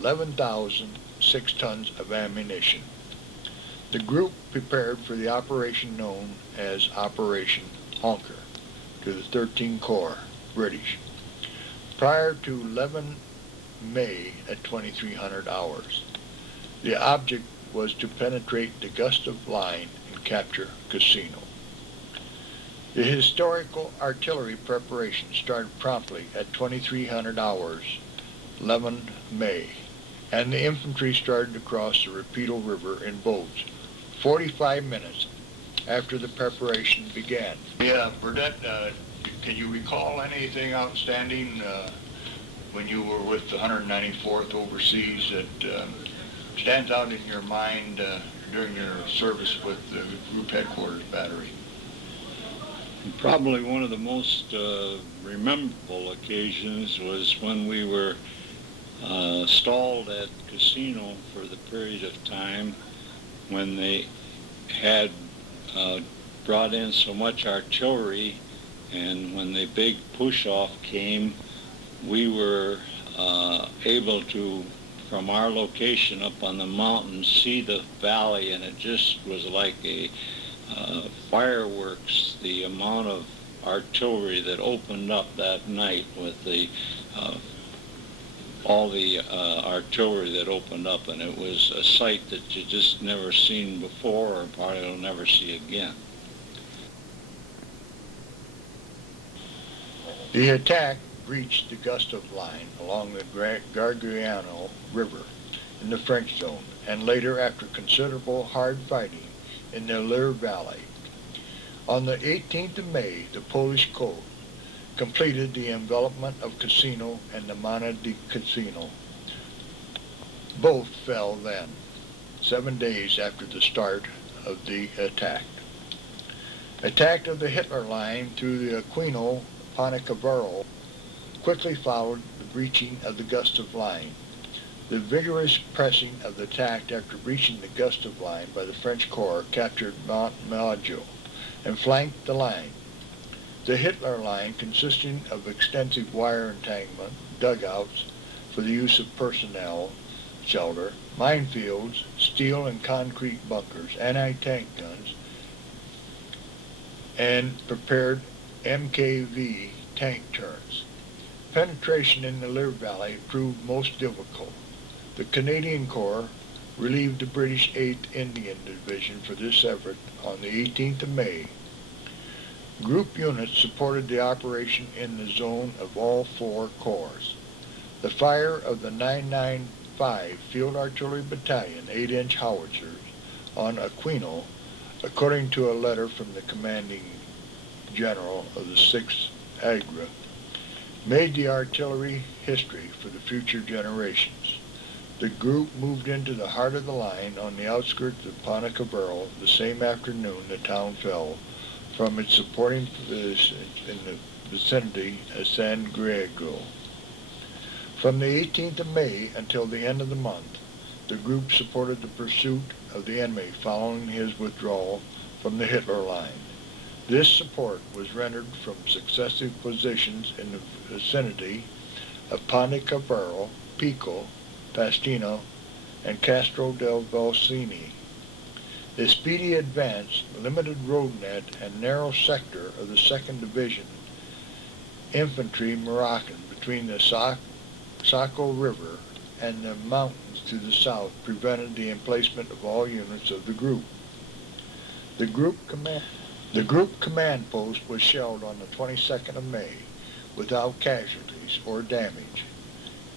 11,006 tons of ammunition. The group prepared for the operation known as Operation Honker to the 13th Corps, British, prior to 11 May at 2300 hours. The object was to penetrate the Gustav Line and capture Cassino. The historical artillery preparation started promptly at 2300 hours, 11 May, and the infantry started to cross the Rapido River in boats 45 minutes after the preparation began. Yeah, Burdette, can you recall anything outstanding when you were with the 194th overseas that stands out in your mind during your service with the Group Headquarters Battery? Probably one of the most rememberable occasions was when we were stalled at Cassino for the period of time when they had brought in so much artillery, and when the big push-off came, we were able to, from our location up on the mountain, see the valley, and it just was like a fireworks, the amount of artillery that opened up that night with the all the artillery that opened up, and it was a sight that you just never seen before, or probably will never see again. The attack breached the Gustav Line along the Gargiano River in the French zone, and later, after considerable hard fighting, in the Lure Valley. On the 18th of May, the Polish Corps completed the envelopment of Cassino and the Mana di Cassino. Both fell then, 7 days after the start of the attack. Attack of the Hitler Line through the Aquino Panicavero quickly followed the breaching of the Gustav Line. The vigorous pressing of the attack after breaching the Gustav Line by the French Corps captured Mont Maggio and flanked the line. The Hitler Line, consisting of extensive wire entanglement, dugouts for the use of personnel, shelter, minefields, steel and concrete bunkers, anti-tank guns, and prepared MKV tank turrets. Penetration in the Liver Valley proved most difficult. The Canadian Corps relieved the British 8th Indian Division for this effort on the 18th of May. Group units supported the operation in the zone of all four corps. The fire of the 995 Field Artillery Battalion 8-inch howitzers on Aquino, according to a letter from the commanding general of the 6th Agra, made the artillery history for the future generations. The group moved into the heart of the line on the outskirts of Pontecavarro the same afternoon the town fell from its supporting position in the vicinity of San Griego. From the 18th of May until the end of the month, the group supported the pursuit of the enemy following his withdrawal from the Hitler line. This support was rendered from successive positions in the vicinity of Pontecavarro, Pico, Pastino, and Castro del Valsini. The speedy advance, limited road net, and narrow sector of the 2nd Division Infantry Moroccan between the Saco River and the mountains to the south prevented the emplacement of all units of the group. The group command post was shelled on the 22nd of May without casualties or damage.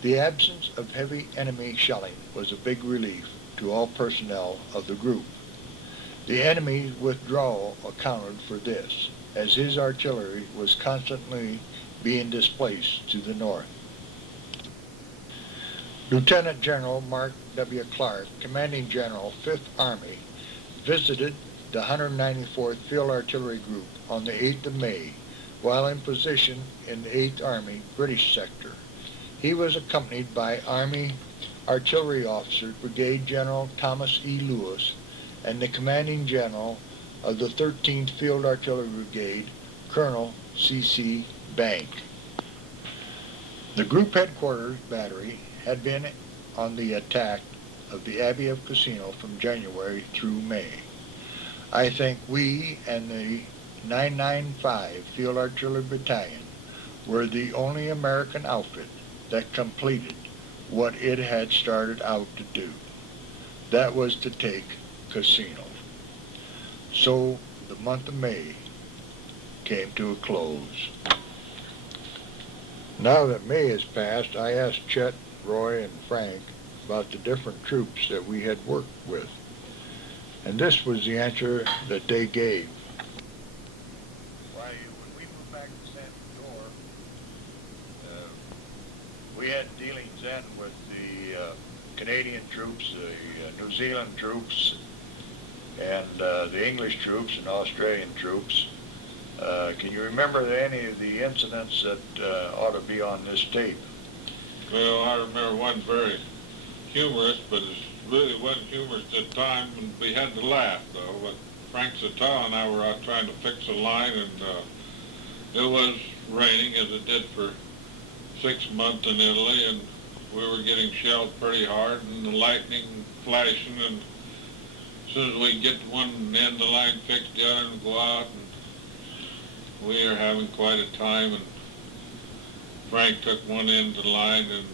The absence of heavy enemy shelling was a big relief to all personnel of the group. The enemy's withdrawal accounted for this, as his artillery was constantly being displaced to the north. Lieutenant General Mark W. Clark, Commanding General, 5th Army, visited the 194th Field Artillery Group on the 8th of May while in position in the 8th Army British sector. He was accompanied by Army Artillery Officer Brigadier General Thomas E. Lewis and the Commanding General of the 13th Field Artillery Brigade, Colonel C.C. Bank. The group headquarters battery had been on the attack of the Abbey of Casino from January through May. I think we and the 995 Field Artillery Battalion were the only American outfit that completed what it had started out to do. That was to take Casino. So the month of May came to a close. Now that May has passed, I asked Chet, Roy, and Frank about the different troops that we had worked with. And this was the answer that they gave. Why, when we moved back to San Salvador, we had dealings then with the Canadian troops, the New Zealand troops, and the English troops and Australian troops. Can you remember any of the incidents that ought to be on this tape? Well, I remember one very humorous, but it really wasn't humorous at the time, and we had to laugh, though. But Frank Sattel and I were out trying to fix a line, and it was raining, as it did for 6 months in Italy, and we were getting shelled pretty hard, and the lightning flashing, and as soon as we get to one end of the line fixed, the other and go out, and we are having quite a time, and Frank took one end of the line and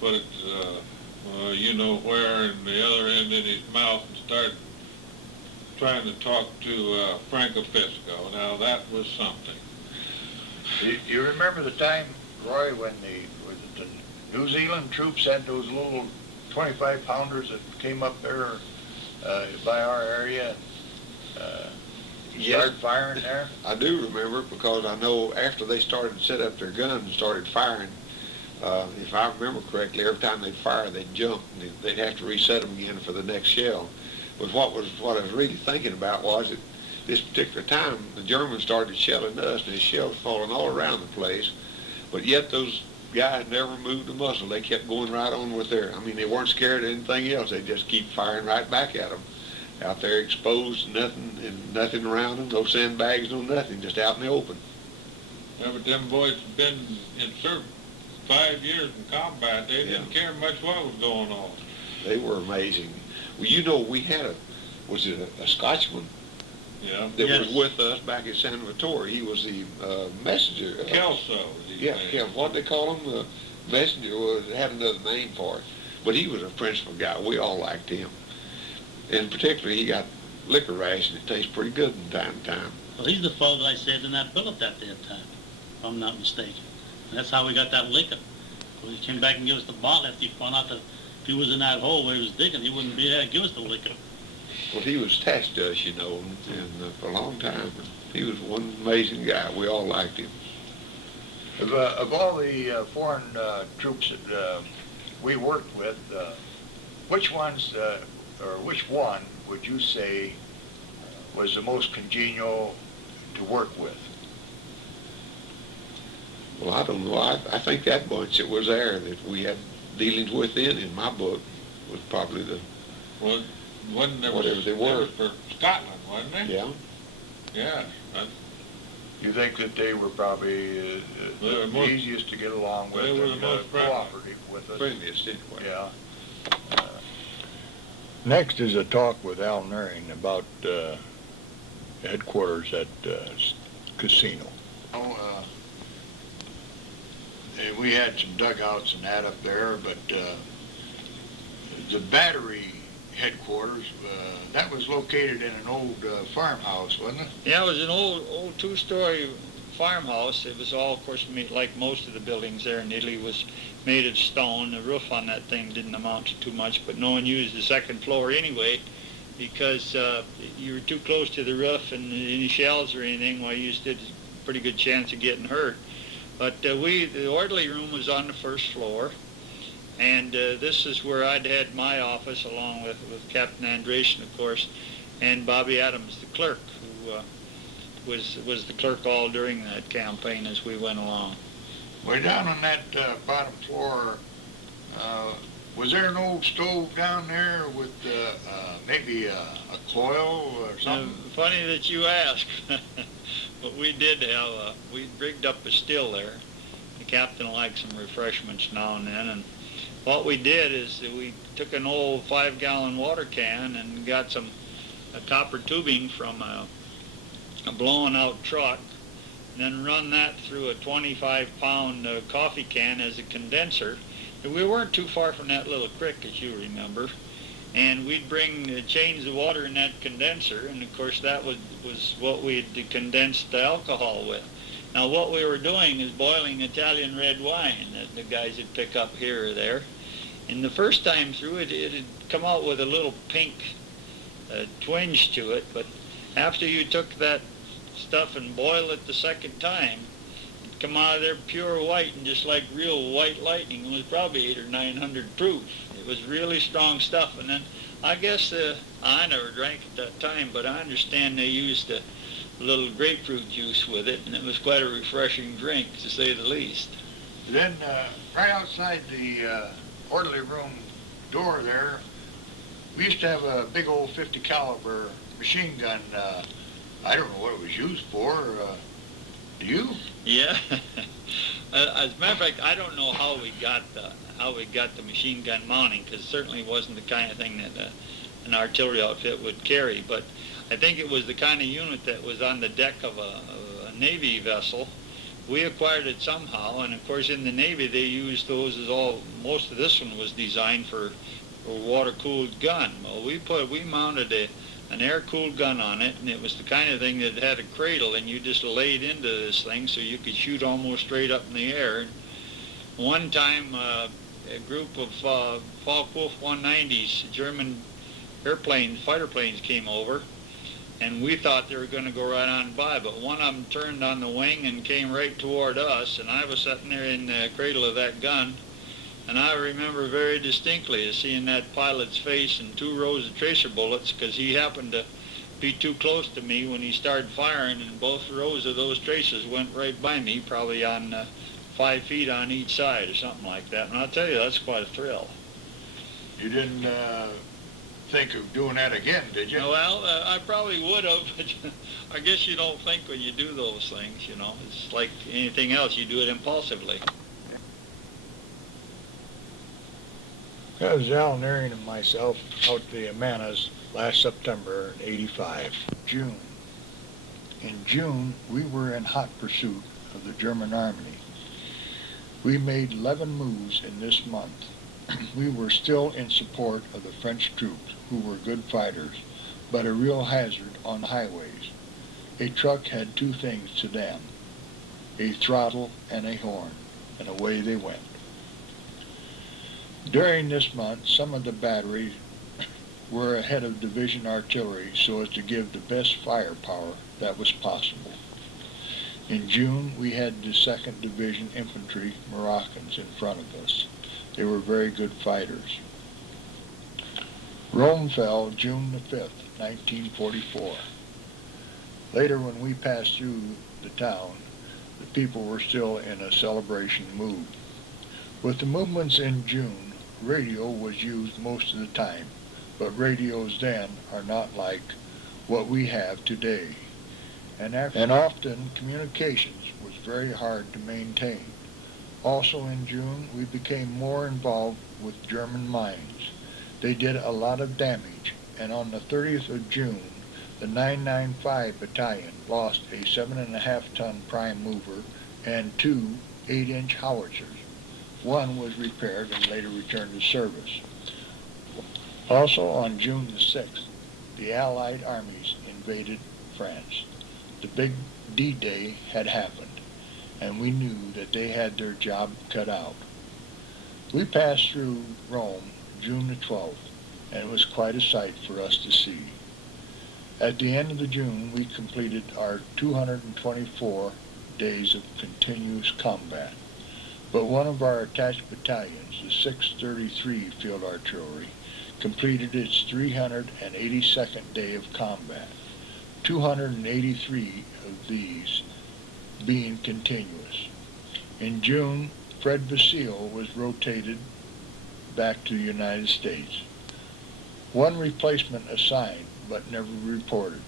put it, you know where, and the other end in his mouth and started trying to talk to Franco Fisco. Now that was something. You remember the time, Roy, when the New Zealand troops had those little 25-pounders that came up there by our area and started firing there? I do remember, because I know after they started to set up their guns and started firing, if I remember correctly, every time they'd fire, they'd jump, and they'd have to reset them again for the next shell. But what I was really thinking about was that this particular time, the Germans started shelling us, and the shells falling all around the place, but yet those guys never moved a muscle. They kept going right on with they weren't scared of anything else. They just keep firing right back at them. Out there exposed, nothing around them, no sandbags, no nothing, just out in the open. Yeah, but them boys have been in service 5 years in combat. They didn't care much what was going on. They were amazing. Well, you know, we had was it a Scotchman Yeah. that Yes. was with us back at San Vittore? He was the messenger. Kelso. Yeah, Kel. What they call him? The messenger. Was had another name for it, but he was a principal guy. We all liked him, and particularly he got liquor ration. It tastes pretty good from time to time. Well, he's the fellow that I saved in that billet that day of time, if I'm not mistaken. And that's how we got that liquor. Well, he came back and gave us the bottle after he found out that if he was in that hole where he was digging, he wouldn't be there to give us the liquor. Well, he was attached to us, you know, and for a long time. He was one amazing guy. We all liked him. Of all the foreign troops that we worked with, which ones or which one would you say was the most congenial to work with? Well, I don't know. I think that bunch that was there that we had dealings with then in my book was probably the, Well, wasn't there whatever they were. for Scotland, wasn't it? Yeah. Yeah. You think that they were probably They were the most- easiest to get along with they were and the most friendly. cooperative with us? Friendliest anyway. Yeah. Next is a talk with Al Nuring about headquarters at Casino. And we had some dugouts and that up there, but the battery headquarters, that was located in an old farmhouse, wasn't it? Yeah, it was an old two-story farmhouse. It was all, of course, like most of the buildings there in Italy, was made of stone. The roof on that thing didn't amount to too much, but no one used the second floor anyway, because you were too close to the roof, and any shells or anything, well, you stood a pretty good chance of getting hurt. But the orderly room was on the first floor, and this is where I'd had my office along with Captain Andration, of course, and Bobby Adams, the clerk, who was the clerk all during that campaign as we went along. Way down on that bottom floor, was there an old stove down there with maybe a coil or something? Funny that you ask, but we did have, we rigged up a still there. The captain liked some refreshments now and then, and what we did is that we took an old 5-gallon water can and got some copper tubing from a blown out truck, and then run that through a 25-pound coffee can as a condenser. And we weren't too far from that little creek, as you remember, and we'd change the water in that condenser, and of course that was what we'd condensed the alcohol with. Now what we were doing is boiling Italian red wine that the guys would pick up here or there. And the first time through it had come out with a little pink twinge to it, but after you took that stuff and boiled it the second time, it'd come out of there pure white and just like real white lightning. It was probably 800 or 900 proof. It was really strong stuff. And then I guess I never drank at that time, but I understand they used a little grapefruit juice with it, and it was quite a refreshing drink, to say the least. Then right outside the orderly room door there, we used to have a big old 50 caliber machine gun. I don't know what it was used for. Do you? Yeah. As a matter of fact, I don't know how we got the machine gun mounting, because it certainly wasn't the kind of thing that an artillery outfit would carry. But I think it was the kind of unit that was on the deck of a Navy vessel. We acquired it somehow, and of course in the Navy they used those as all. Most of this one was designed for water-cooled gun. Well, we mounted an air-cooled gun on it, and it was the kind of thing that had a cradle, and you just laid into this thing so you could shoot almost straight up in the air. One time, a group of Focke-Wulf 190s, German fighter planes came over, and we thought they were going to go right on by, but one of them turned on the wing and came right toward us, and I was sitting there in the cradle of that gun, and I remember very distinctly seeing that pilot's face and 2 rows of tracer bullets, because he happened to be too close to me when he started firing, and both rows of those tracers went right by me, probably on 5 feet on each side or something like that. And I'll tell you, that's quite a thrill. You didn't think of doing that again, did you? Well, I probably would have, but I guess you don't think when you do those things, you know. It's like anything else, you do it impulsively. That was Al Nearing and myself out the Amanas last September in '85. June. In June, we were in hot pursuit of the German army. We made 11 moves in this month. We were still in support of the French troops, who were good fighters, but a real hazard on the highways. A truck had two things to them, a throttle and a horn, and away they went. During this month, some of the batteries were ahead of division artillery so as to give the best firepower that was possible. In June, we had the 2nd Division Infantry Moroccans in front of us. They were very good fighters. Rome fell June the 5th, 1944. Later, when we passed through the town, the people were still in a celebration mood. With the movements in June, radio was used most of the time, but radios then are not like what we have today. And often communications was very hard to maintain. Also in June, we became more involved with German mines. They did a lot of damage, and on the 30th of June, the 995 Battalion lost a 7.5-ton prime mover and 2 8-inch howitzers. One was repaired and later returned to service. Also on June the 6th, the Allied armies invaded France. The big D-Day had happened, and we knew that they had their job cut out. We passed through Rome June the 12th, and it was quite a sight for us to see. At the end of the June, we completed our 224 days of continuous combat. But one of our attached battalions, the 633 Field Artillery, completed its 382nd day of combat, 283 of these being continuous. In June, Fred Vasile was rotated back to the United States. One replacement assigned, but never reported.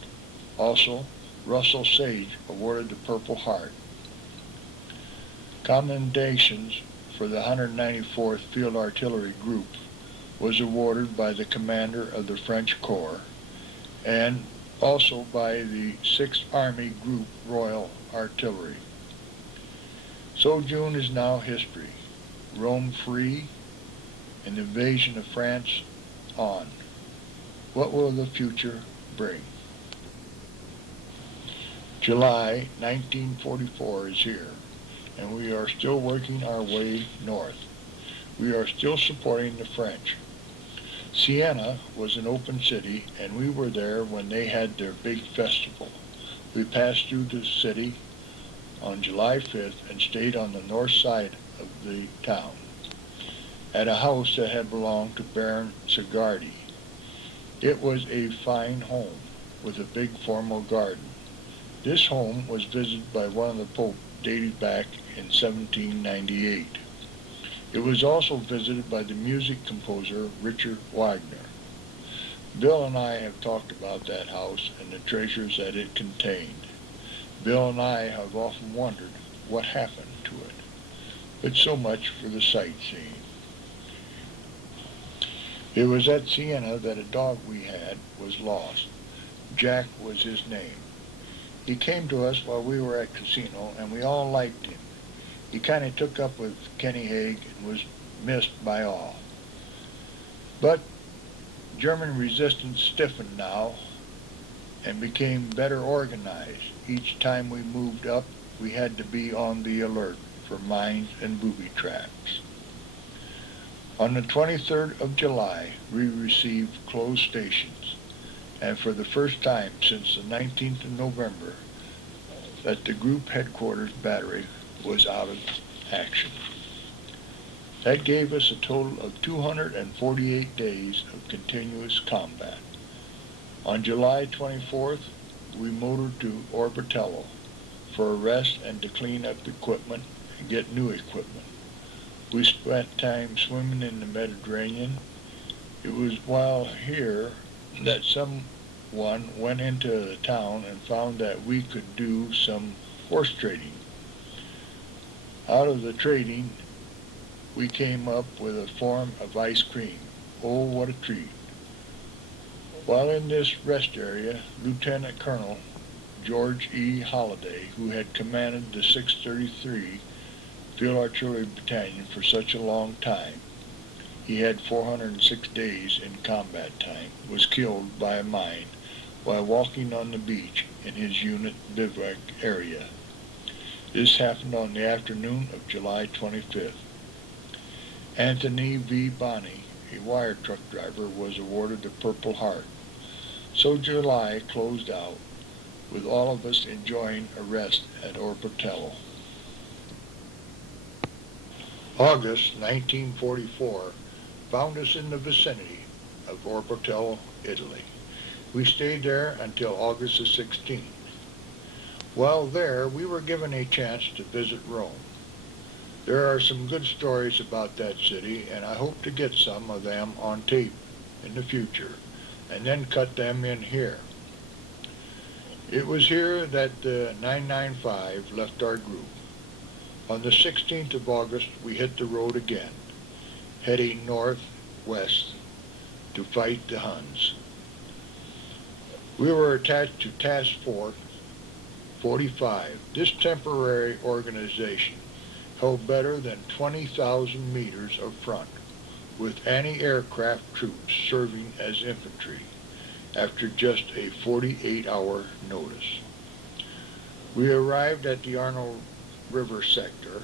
Also, Russell Sage awarded the Purple Heart. Commendations for the 194th Field Artillery Group was awarded by the commander of the French Corps and also by the 6th Army Group Royal Artillery. So June is now history. Rome free, and the invasion of France on. What will the future bring? July 1944 is here, and we are still working our way north. We are still supporting the French. Siena was an open city, and we were there when they had their big festival. We passed through the city on July 5th and stayed on the north side of the town at a house that had belonged to Baron Sigardi. It was a fine home with a big formal garden. This home was visited by one of the popes dated back in 1798. It was also visited by the music composer Richard Wagner. Bill and I have talked about that house and the treasures that it contained. Bill and I have often wondered what happened to it. But so much for the sightseeing. It was at Siena that a dog we had was lost. Jack was his name. He came to us while we were at casino, and we all liked him. He kind of took up with Kenny Haig and was missed by all. But German resistance stiffened now and became better organized. Each time we moved up, we had to be on the alert for mines and booby traps. On the 23rd of July, we received closed stations, and for the first time since the 19th of November, that the group headquarters battery was out of action. That gave us a total of 248 days of continuous combat. On July 24th, we motored to Orbitello for a rest and to clean up equipment and get new equipment. We spent time swimming in the Mediterranean. It was while here that someone went into the town and found that we could do some horse trading. Out of the trading, we came up with a form of ice cream. Oh, what a treat. While in this rest area, Lieutenant Colonel George E. Holliday, who had commanded the 633 Field Artillery Battalion for such a long time, he had 406 days in combat time, was killed by a mine while walking on the beach in his unit bivouac area. This happened on the afternoon of July 25th. Anthony V. Bonney, a wire truck driver, was awarded the Purple Heart. So July closed out, with all of us enjoying a rest at Orpitello. August 1944 found us in the vicinity of Orpitello, Italy. We stayed there until August the 16th. While there, we were given a chance to visit Rome. There are some good stories about that city, and I hope to get some of them on tape in the future, and then cut them in here. It was here that the 995 left our group. On the 16th of August, we hit the road again, heading northwest to fight the Huns. We were attached to Task Force 45. This temporary organization held better than 20,000 meters of front, with anti-aircraft troops serving as infantry after just a 48-hour notice. We arrived at the Arnold River sector.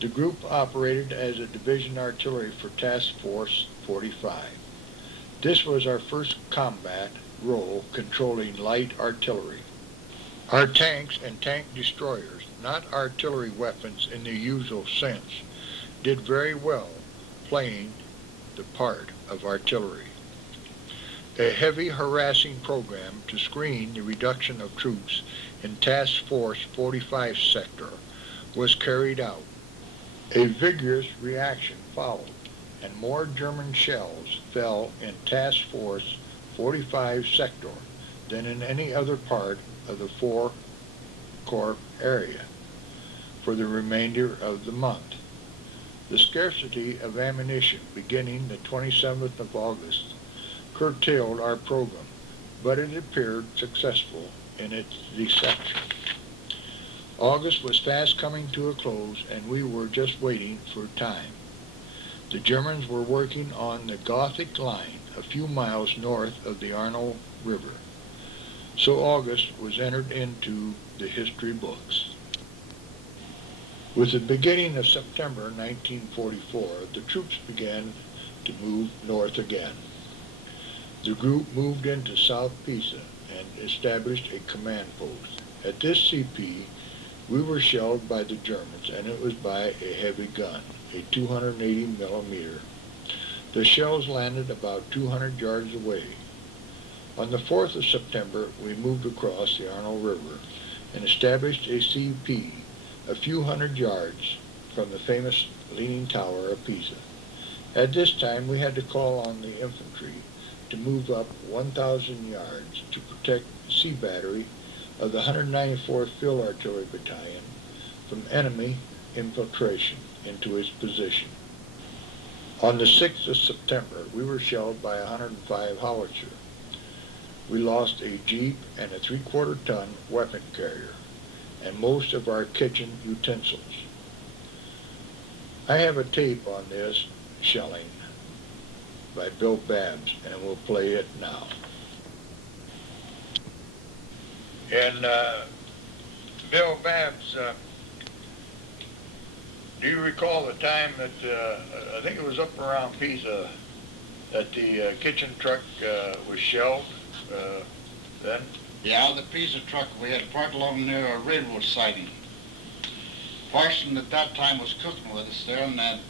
The group operated as a division artillery for Task Force 45. This was our first combat role controlling light artillery. Our tanks and tank destroyers, not artillery weapons in the usual sense, did very well playing the part of artillery. A heavy harassing program to screen the reduction of troops in Task Force 45 sector was carried out. A vigorous reaction followed, and more German shells fell in Task Force 45 sector than in any other part of the 4 Corps area for the remainder of the month. The scarcity of ammunition beginning the 27th of August curtailed our program, but it appeared successful in its deception. August was fast coming to a close, and we were just waiting for time. The Germans were working on the Gothic line a few miles north of the Arnold River. So August was entered into the history books. With the beginning of September 1944, the troops began to move north again. The group moved into South Pisa and established a command post. At this CP, we were shelled by the Germans, and it was by a heavy gun, a 280 millimeter. The shells landed about 200 yards away. On the 4th of September, we moved across the Arnold River and established a CP a few hundred yards from the famous Leaning Tower of Pisa. At this time, we had to call on the infantry to move up 1,000 yards to protect the C Battery of the 194th Field Artillery Battalion from enemy infiltration into its position. On the 6th of September, we were shelled by a 105 howitzer. We lost a Jeep and a 3/4 ton weapon carrier and most of our kitchen utensils. I have a tape on this shelling by Bill Babs, and we'll play it now. And Bill Babs, do you recall the time that, I think it was up around Pisa, that the kitchen truck was shelled then? Yeah, the Pisa truck, we had parked along near a railroad siding. Parson at that time was cooking with us there, and that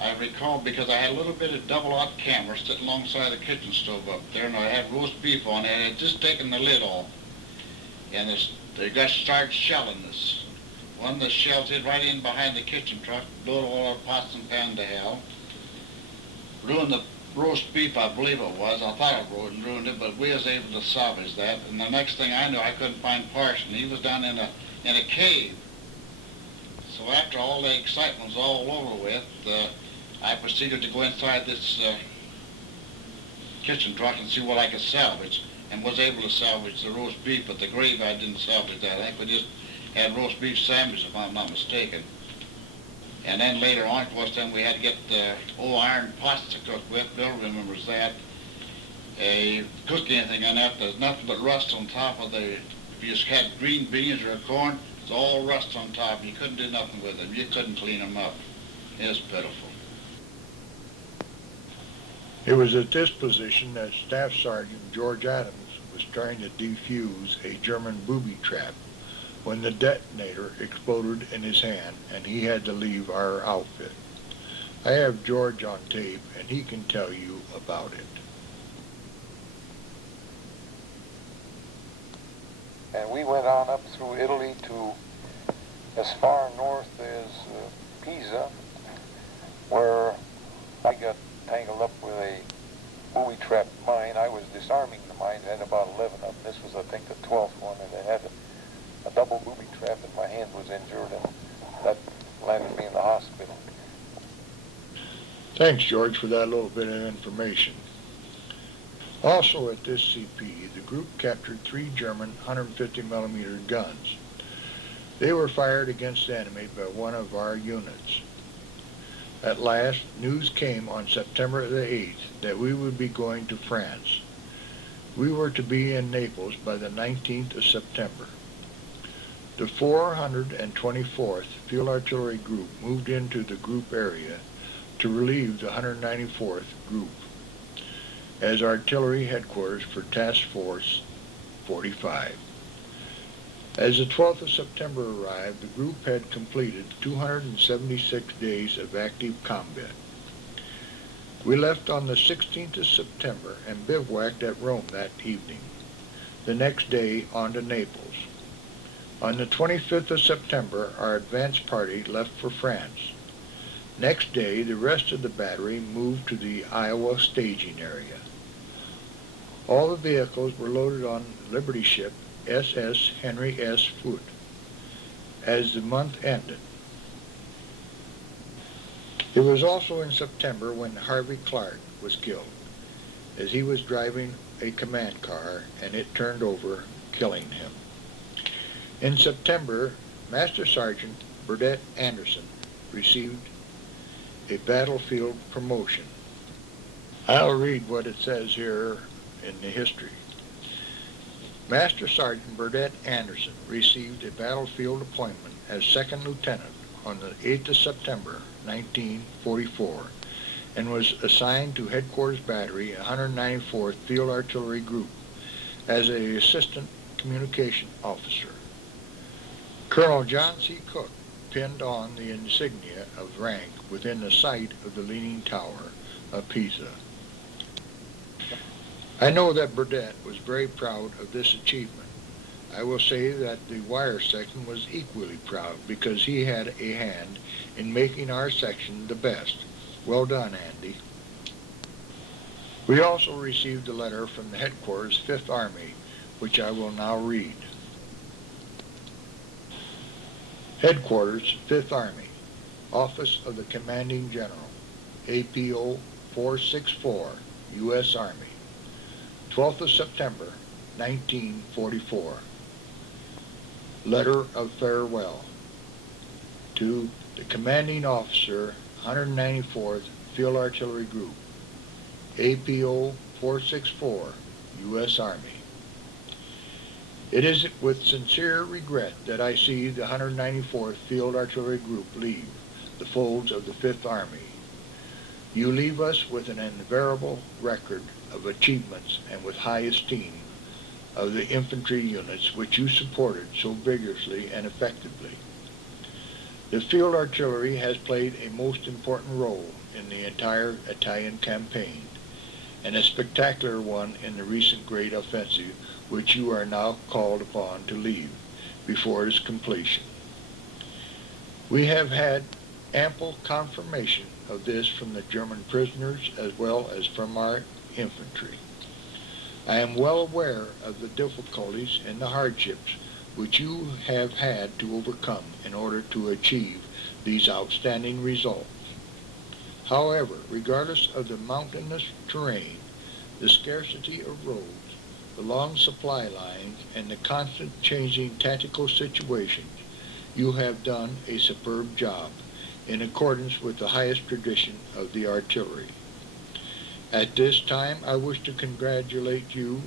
I recall because I had a little bit of double-out camera sitting alongside the kitchen stove up there, and I had roast beef on it. I had just taken the lid off, and they got started shelling this. One of the shells hit right in behind the kitchen truck, blew all our pots and pans to hell. Ruined the roast beef, I believe it was. I thought it ruined it, but we was able to salvage that. And the next thing I knew, I couldn't find Parson. He was down in a cave. So So after all the excitement was all over with, I proceeded to go inside this kitchen truck and see what I could salvage, and was able to salvage the roast beef, but the gravy I didn't salvage that. I think we just had roast beef sandwich, if I'm not mistaken. And then later on, of course, then we had to get the old iron pots to cook with. Bill remembers that. Cook anything on that, there's nothing but rust on top of the, if you just had green beans or corn, it's all rust on top. You couldn't do nothing with them. You couldn't clean them up. It was pitiful. It was at this position that Staff Sergeant George Adams was trying to defuse a German booby trap when the detonator exploded in his hand and he had to leave our outfit. I have George on tape and he can tell you about it. And we went on up through Italy to as far north as Pisa, where I got tangled up with a booby trap mine. I was disarming the mines. I had about 11 of them. This was, I think, the 12th one, and I had a double booby trap, and my hand was injured, and that landed me in the hospital. Thanks, George, for that little bit of information. Also at this CP, the group captured 3 German 150mm guns. They were fired against the enemy by one of our units. At last, news came on September the 8th that we would be going to France. We were to be in Naples by the 19th of September. The 424th Field Artillery Group moved into the group area to relieve the 194th Group as artillery headquarters for Task Force 45. As the 12th of September arrived, the group had completed 276 days of active combat. We left on the 16th of September and bivouacked at Rome that evening. The next day on to Naples. On the 25th of September, our advance party left for France. Next day, the rest of the battery moved to the Iowa staging area. All the vehicles were loaded on Liberty ship SS Henry S. Foote as the month ended. It was also in September when Harvey Clark was killed, as he was driving a command car and it turned over, killing him. In September, Master Sergeant Burdett Anderson received a battlefield promotion. I'll read what it says here in the history. Master Sergeant Burdett Anderson received a battlefield appointment as second lieutenant on the 8th of September, 1944, and was assigned to Headquarters Battery, 194th Field Artillery Group, as an assistant communication officer. Colonel John C. Cook pinned on the insignia of rank within the sight of the Leaning Tower of Pisa. I know that Burdett was very proud of this achievement. I will say that the wire section was equally proud because he had a hand in making our section the best. Well done, Andy. We also received a letter from the Headquarters 5th Army, which I will now read. Headquarters 5th Army, Office of the Commanding General, APO 464, U.S. Army. 12th of September, 1944. Letter of farewell to the Commanding Officer, 194th Field Artillery Group, APO 464, U.S. Army. It is with sincere regret that I see the 194th Field Artillery Group leave the folds of the 5th Army. You leave us with an invariable record of achievements and with high esteem of the infantry units which you supported so vigorously and effectively. The field artillery has played a most important role in the entire Italian campaign, and a spectacular one in the recent great offensive which you are now called upon to lead before its completion. We have had ample confirmation of this from the German prisoners as well as from our infantry. I am well aware of the difficulties and the hardships which you have had to overcome in order to achieve these outstanding results. However, regardless of the mountainous terrain, the scarcity of roads, the long supply lines, and the constant changing tactical situations, you have done a superb job in accordance with the highest tradition of the artillery. At this time, I wish to congratulate you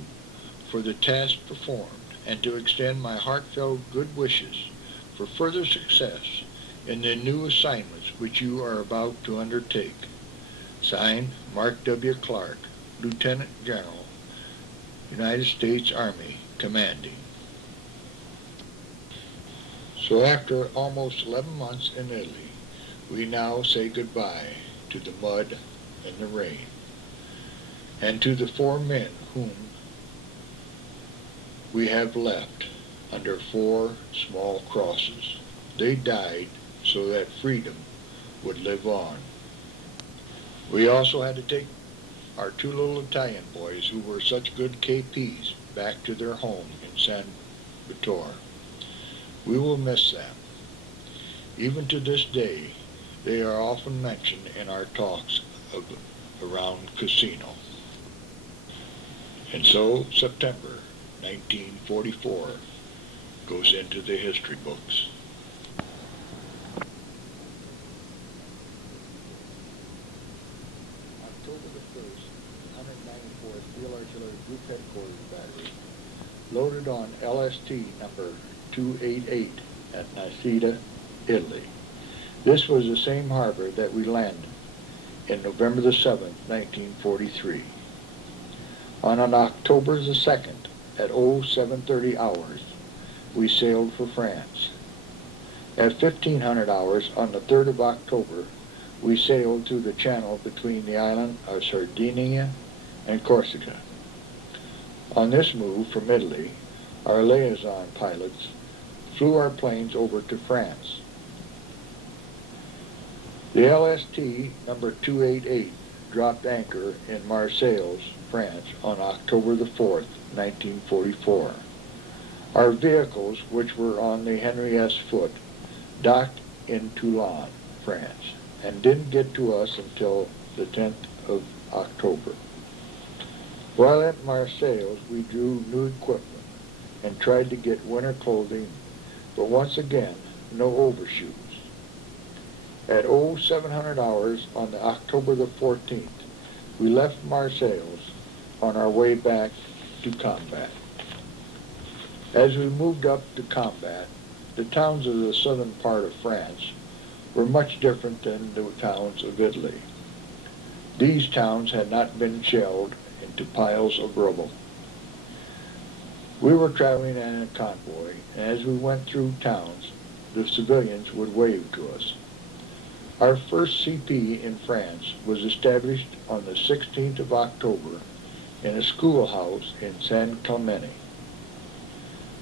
for the task performed and to extend my heartfelt good wishes for further success in the new assignments which you are about to undertake. Signed, Mark W. Clark, Lieutenant General, United States Army, Commanding. So after almost 11 months in Italy, we now say goodbye to the mud and the rain, and to the 4 men whom we have left under 4 small crosses. They died so that freedom would live on. We also had to take our 2 little Italian boys who were such good KPs back to their home in San Vittore. We will miss them. Even to this day, they are often mentioned in our talks around Cassino. And so September 1944 goes into the history books. October the 1st, 194th Field Artillery Group Headquarters Battery loaded on LST number 288 at Nisida, Italy. This was the same harbor that we landed in November the 7th, 1943. On October the 2nd, at 0730 hours, we sailed for France. At 1500 hours on the 3rd of October, we sailed through the channel between the island of Sardinia and Corsica. On this move from Italy, our liaison pilots flew our planes over to France. The LST number 288 dropped anchor in Marseilles, France on October the 4th, 1944. Our vehicles, which were on the Henry S. Foote, docked in Toulon, France, and didn't get to us until the 10th of October. While at Marseilles, we drew new equipment and tried to get winter clothing, but once again, no overshoots. At 0700 hours on the October the 14th, we left Marseilles on our way back to combat. As we moved up to combat, the towns of the southern part of France were much different than the towns of Italy. These towns had not been shelled into piles of rubble. We were traveling in a convoy, and as we went through towns, the civilians would wave to us. Our first CP in France was established on the 16th of October in a schoolhouse in San Clemente.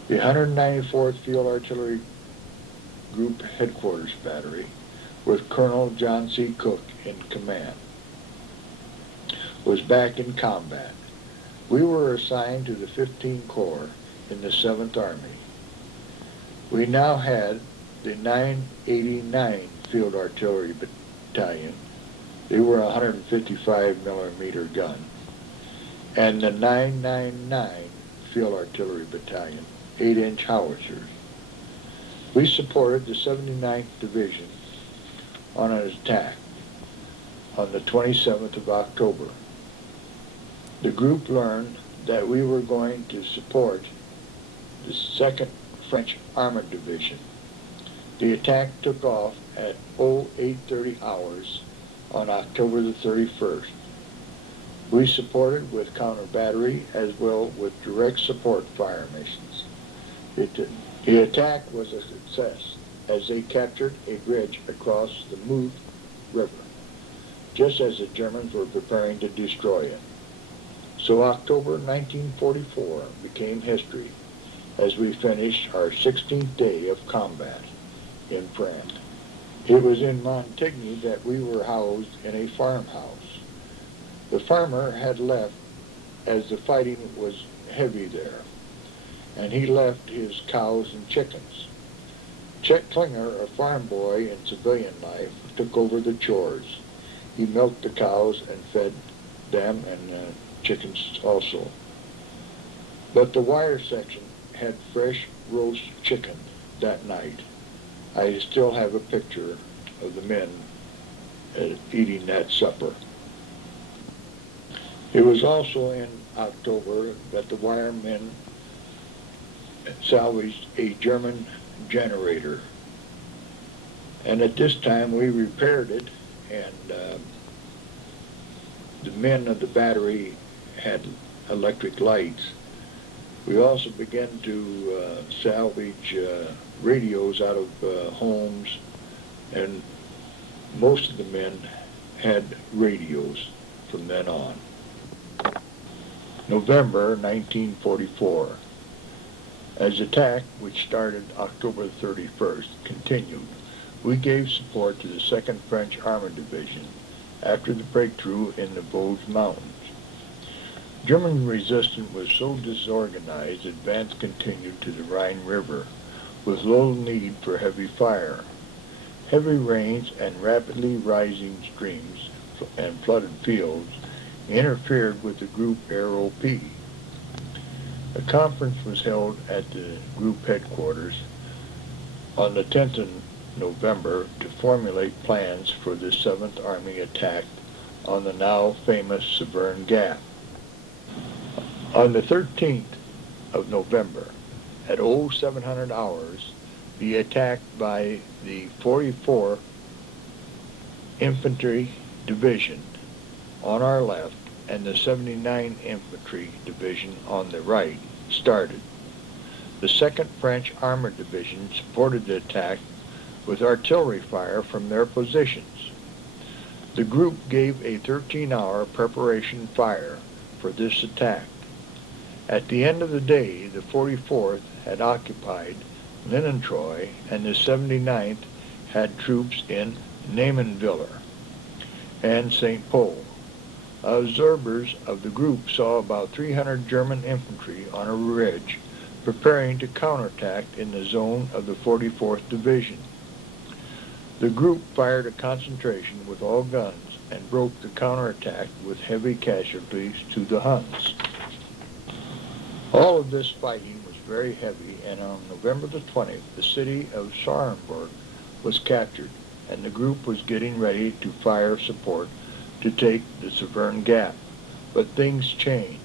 The 194th Field Artillery Group Headquarters Battery, with Colonel John C. Cook in command, was back in combat. We were assigned to the 15th Corps in the 7th Army. We now had the 989 Field Artillery Battalion. They were a 155 millimeter gun. And the 999 Field Artillery Battalion, 8-inch howitzers. We supported the 79th Division on an attack on the 27th of October. The group learned that we were going to support the 2nd French Armored Division. The attack took off at 0830 hours on October the 31st. We supported with counter battery as well with direct support fire missions. The attack was a success as they captured a bridge across the Meuse River, just as the Germans were preparing to destroy it. So October 1944 became history as we finished our 16th day of combat in France. It was in Montigny that we were housed in a farmhouse. The farmer had left as the fighting was heavy there. and he left his cows and chickens. Chet Klinger, a farm boy in civilian life, took over the chores. He milked the cows and fed them and chickens also. But the wire section had fresh roast chicken that night. I still have a picture of the men eating that supper. It was also in October that the wiremen salvaged a German generator. And at this time we repaired it, and the men of the battery had electric lights. We also began to salvage radios out of homes, and most of the men had radios from then on. November 1944. As the attack, which started October 31st, continued, we gave support to the 2nd French Armored Division after the breakthrough in the Vosges Mountains. German resistance was so disorganized, advance continued to the Rhine River with little need for heavy fire. Heavy rains and rapidly rising streams and flooded fields interfered with the group ROP. A conference was held at the group headquarters on the 10th of November to formulate plans for the 7th Army attack on the now famous Severn Gap. On the 13th of November, at 0700 hours, the attack by the 44th Infantry Division on our left and the 79th Infantry Division on the right started. The 2nd French Armored Division supported the attack with artillery fire from their positions. The group gave a 13-hour preparation fire for this attack. At the end of the day, the 44th had occupied Linentroy and the 79th had troops in Namenviller and St. Pol. Observers of the group saw about 300 German infantry on a ridge preparing to counterattack in the zone of the 44th Division. The group fired a concentration with all guns and broke the counterattack with heavy casualties to the Huns. All of this fighting was very heavy, and on November the 20th, the city of Scharenburg was captured, and the group was getting ready to fire support to take the Severn Gap. But things changed.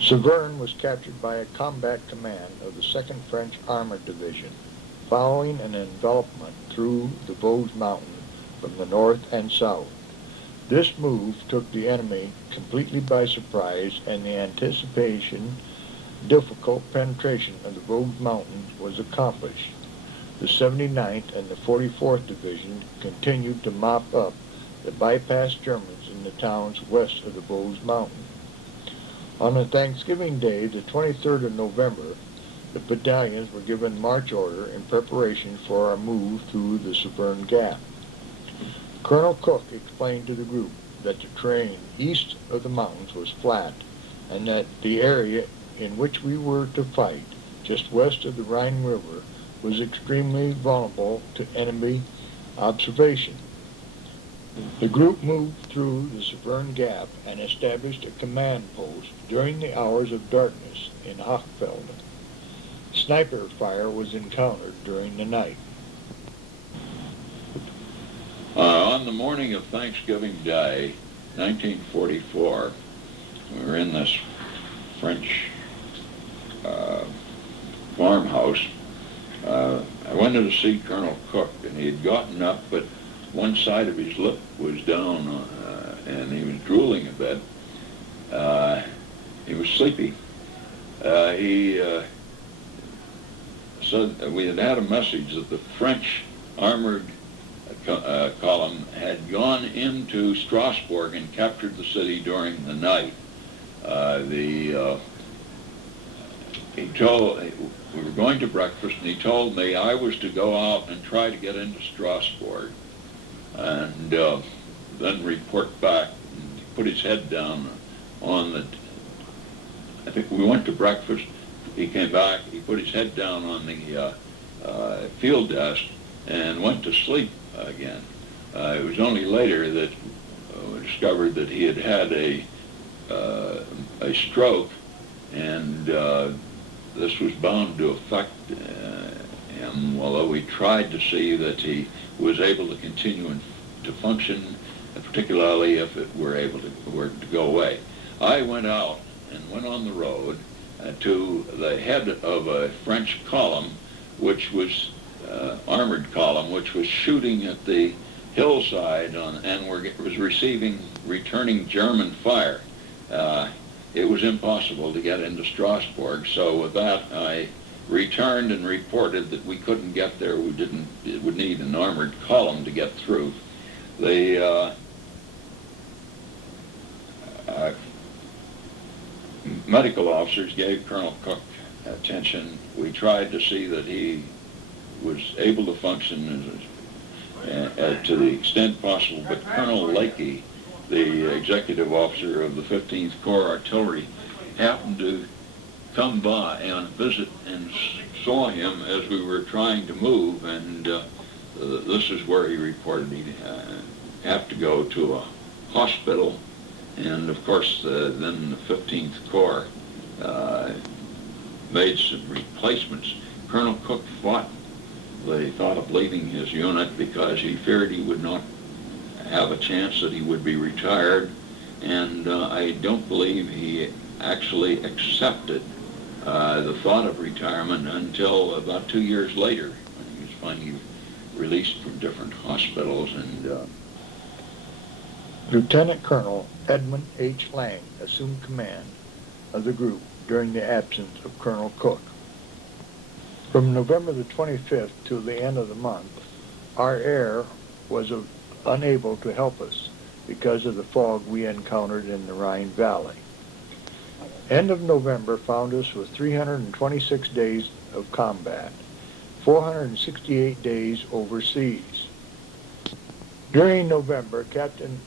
Severn was captured by a combat command of the 2nd French Armored Division, following an envelopment through the Vosges Mountains from the north and south. This move took the enemy completely by surprise, and the anticipation difficult penetration of the Vosges Mountains was accomplished. The 79th and the 44th Division continued to mop up the bypassed Germans in the towns west of the Vosges Mountains. On a Thanksgiving Day, the 23rd of November, the battalions were given march order in preparation for our move through the Severn Gap. Colonel Cook explained to the group that the terrain east of the mountains was flat, and that the area in which we were to fight, just west of the Rhine River, was extremely vulnerable to enemy observation. The group moved through the Severn Gap and established a command post during the hours of darkness in Hochfeld. Sniper fire was encountered during the night. On the morning of Thanksgiving Day, 1944, we were in this French farmhouse. I wanted to see Colonel Cook, and he had gotten up, but one side of his lip was down, and he was drooling a bit. He was sleepy. He said we had had a message that the French armored column had gone into Strasbourg and captured the city during the night. We were going to breakfast, and he told me I was to go out and try to get into Strasbourg, and then report back. And he put his head down on the. I think we went to breakfast, he came back, he put his head down on the field desk and went to sleep again. It was only later that we discovered that he had had a stroke, and this was bound to affect him, although we tried to see that he was able to continue to function, particularly if it were to go away. I went out and went on the road to the head of a French column, which was armored column, which was shooting at the hillside and was receiving returning German fire. It was impossible to get into Strasbourg, so with that I returned and reported that we couldn't get there. It would need an armored column to get through. The medical officers gave Colonel Cook attention. We tried to see that he was able to function to the extent possible, but Colonel Lakey, the executive officer of the 15th Corps Artillery, happened to come by on a visit and saw him as we were trying to move, and this is where he reported he'd have to go to a hospital. And of course, then the 15th Corps made some replacements. Colonel Cook fought the thought of leaving his unit because he feared he would not have a chance that he would be retired, and I don't believe he actually accepted the thought of retirement until about 2 years later, when he was finally released from different hospitals. And Lieutenant Colonel Edmund H. Lang assumed command of the group during the absence of Colonel Cook. From November the 25th to the end of the month, our air was unable to help us because of the fog we encountered in the Rhine Valley. End of November found us with 326 days of combat, 468 days overseas. During November, Captain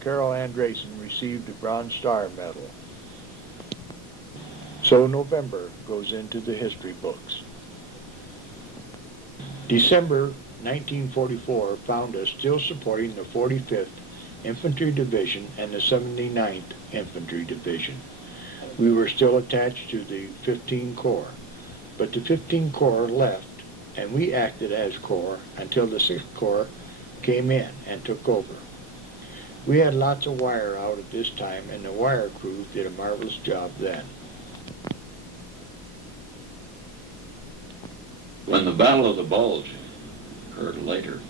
Carol Andresen received a Bronze Star Medal. So November goes into the history books. December 1944 found us still supporting the 45th Infantry Division and the 79th Infantry Division. We were still attached to the 15 Corps, but the 15 Corps left, and we acted as Corps until the 6th Corps came in and took over. We had lots of wire out at this time, and the wire crew did a marvelous job then. when the Battle of the Bulge occurred later,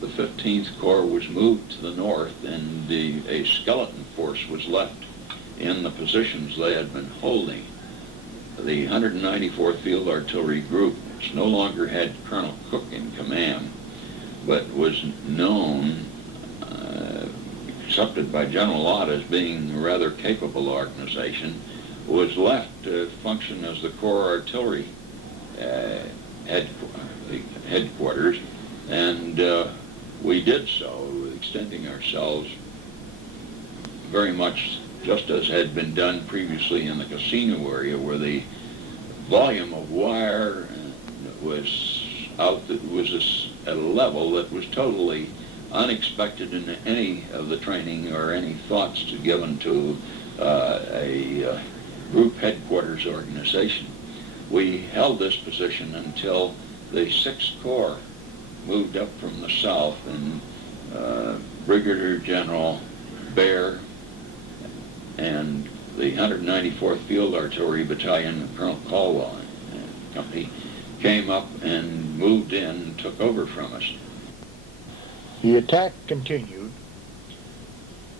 the 15th Corps was moved to the north, and a skeleton force was left in the positions they had been holding. The 194th Field Artillery Group, which no longer had Colonel Cook in command, but was known, accepted by General Lott as being a rather capable organization, was left to function as the Corps Artillery headquarters, and we did so, extending ourselves very much just as had been done previously in the casino area, where the volume of wire was out, that was at a level that was totally unexpected in any of the training or any thoughts given to a group headquarters organization. We held this position until the 6th Corps moved up from the south, and Brigadier General Baer and the 194th Field Artillery Battalion, Colonel Caldwell and company, came up and moved in and took over from us. The attack continued,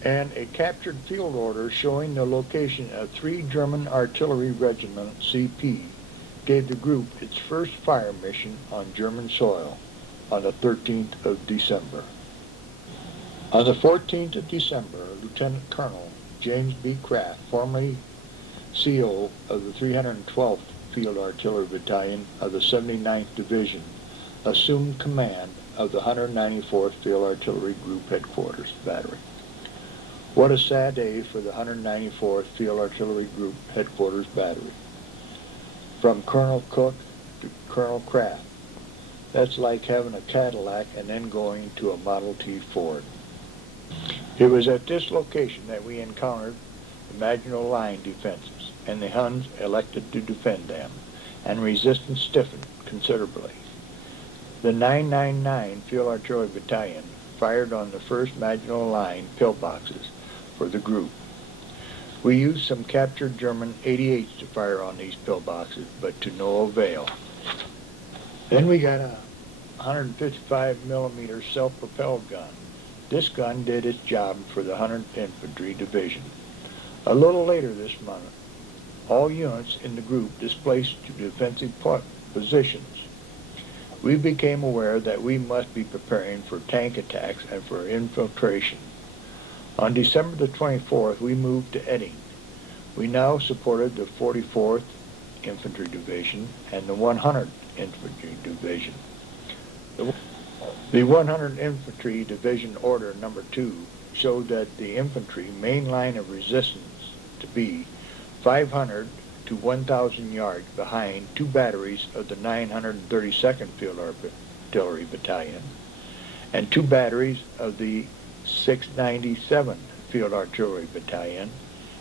and a captured field order showing the location of 3 German artillery regiments, CP, gave the group its first fire mission on German soil on the 13th of December. On the 14th of December, Lieutenant Colonel James B. Kraft, formerly CO of the 312th Field Artillery Battalion of the 79th Division, assumed command of the 194th Field Artillery Group Headquarters Battery. What a sad day for the 194th Field Artillery Group Headquarters Battery. from Colonel Cook to Colonel Kraft. That's like having a Cadillac and then going to a Model T Ford. It was at this location that we encountered the Maginot Line defenses, and the Huns elected to defend them, and resistance stiffened considerably. The 999 Field Artillery Battalion fired on the 1st Maginot Line pillboxes for the group. We used some captured German 88s to fire on these pillboxes, but to no avail. Then we got a 155 millimeter self-propelled gun. This gun did its job for the 100th Infantry Division. A little later this month, all units in the group displaced to defensive positions. We became aware that we must be preparing for tank attacks and for infiltration. On December the 24th, we moved to Edding. We now supported the 44th Infantry Division and the 100th Infantry Division. The 100th Infantry Division Order Number 2 showed that the infantry main line of resistance to be 500 to 1,000 yards behind 2 batteries of the 932nd Field Artillery Battalion and 2 batteries of the 697th Field Artillery Battalion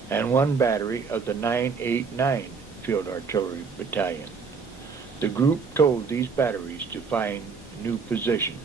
and 1 battery of the 989 Field Artillery Battalion. The group told these batteries to find new positions.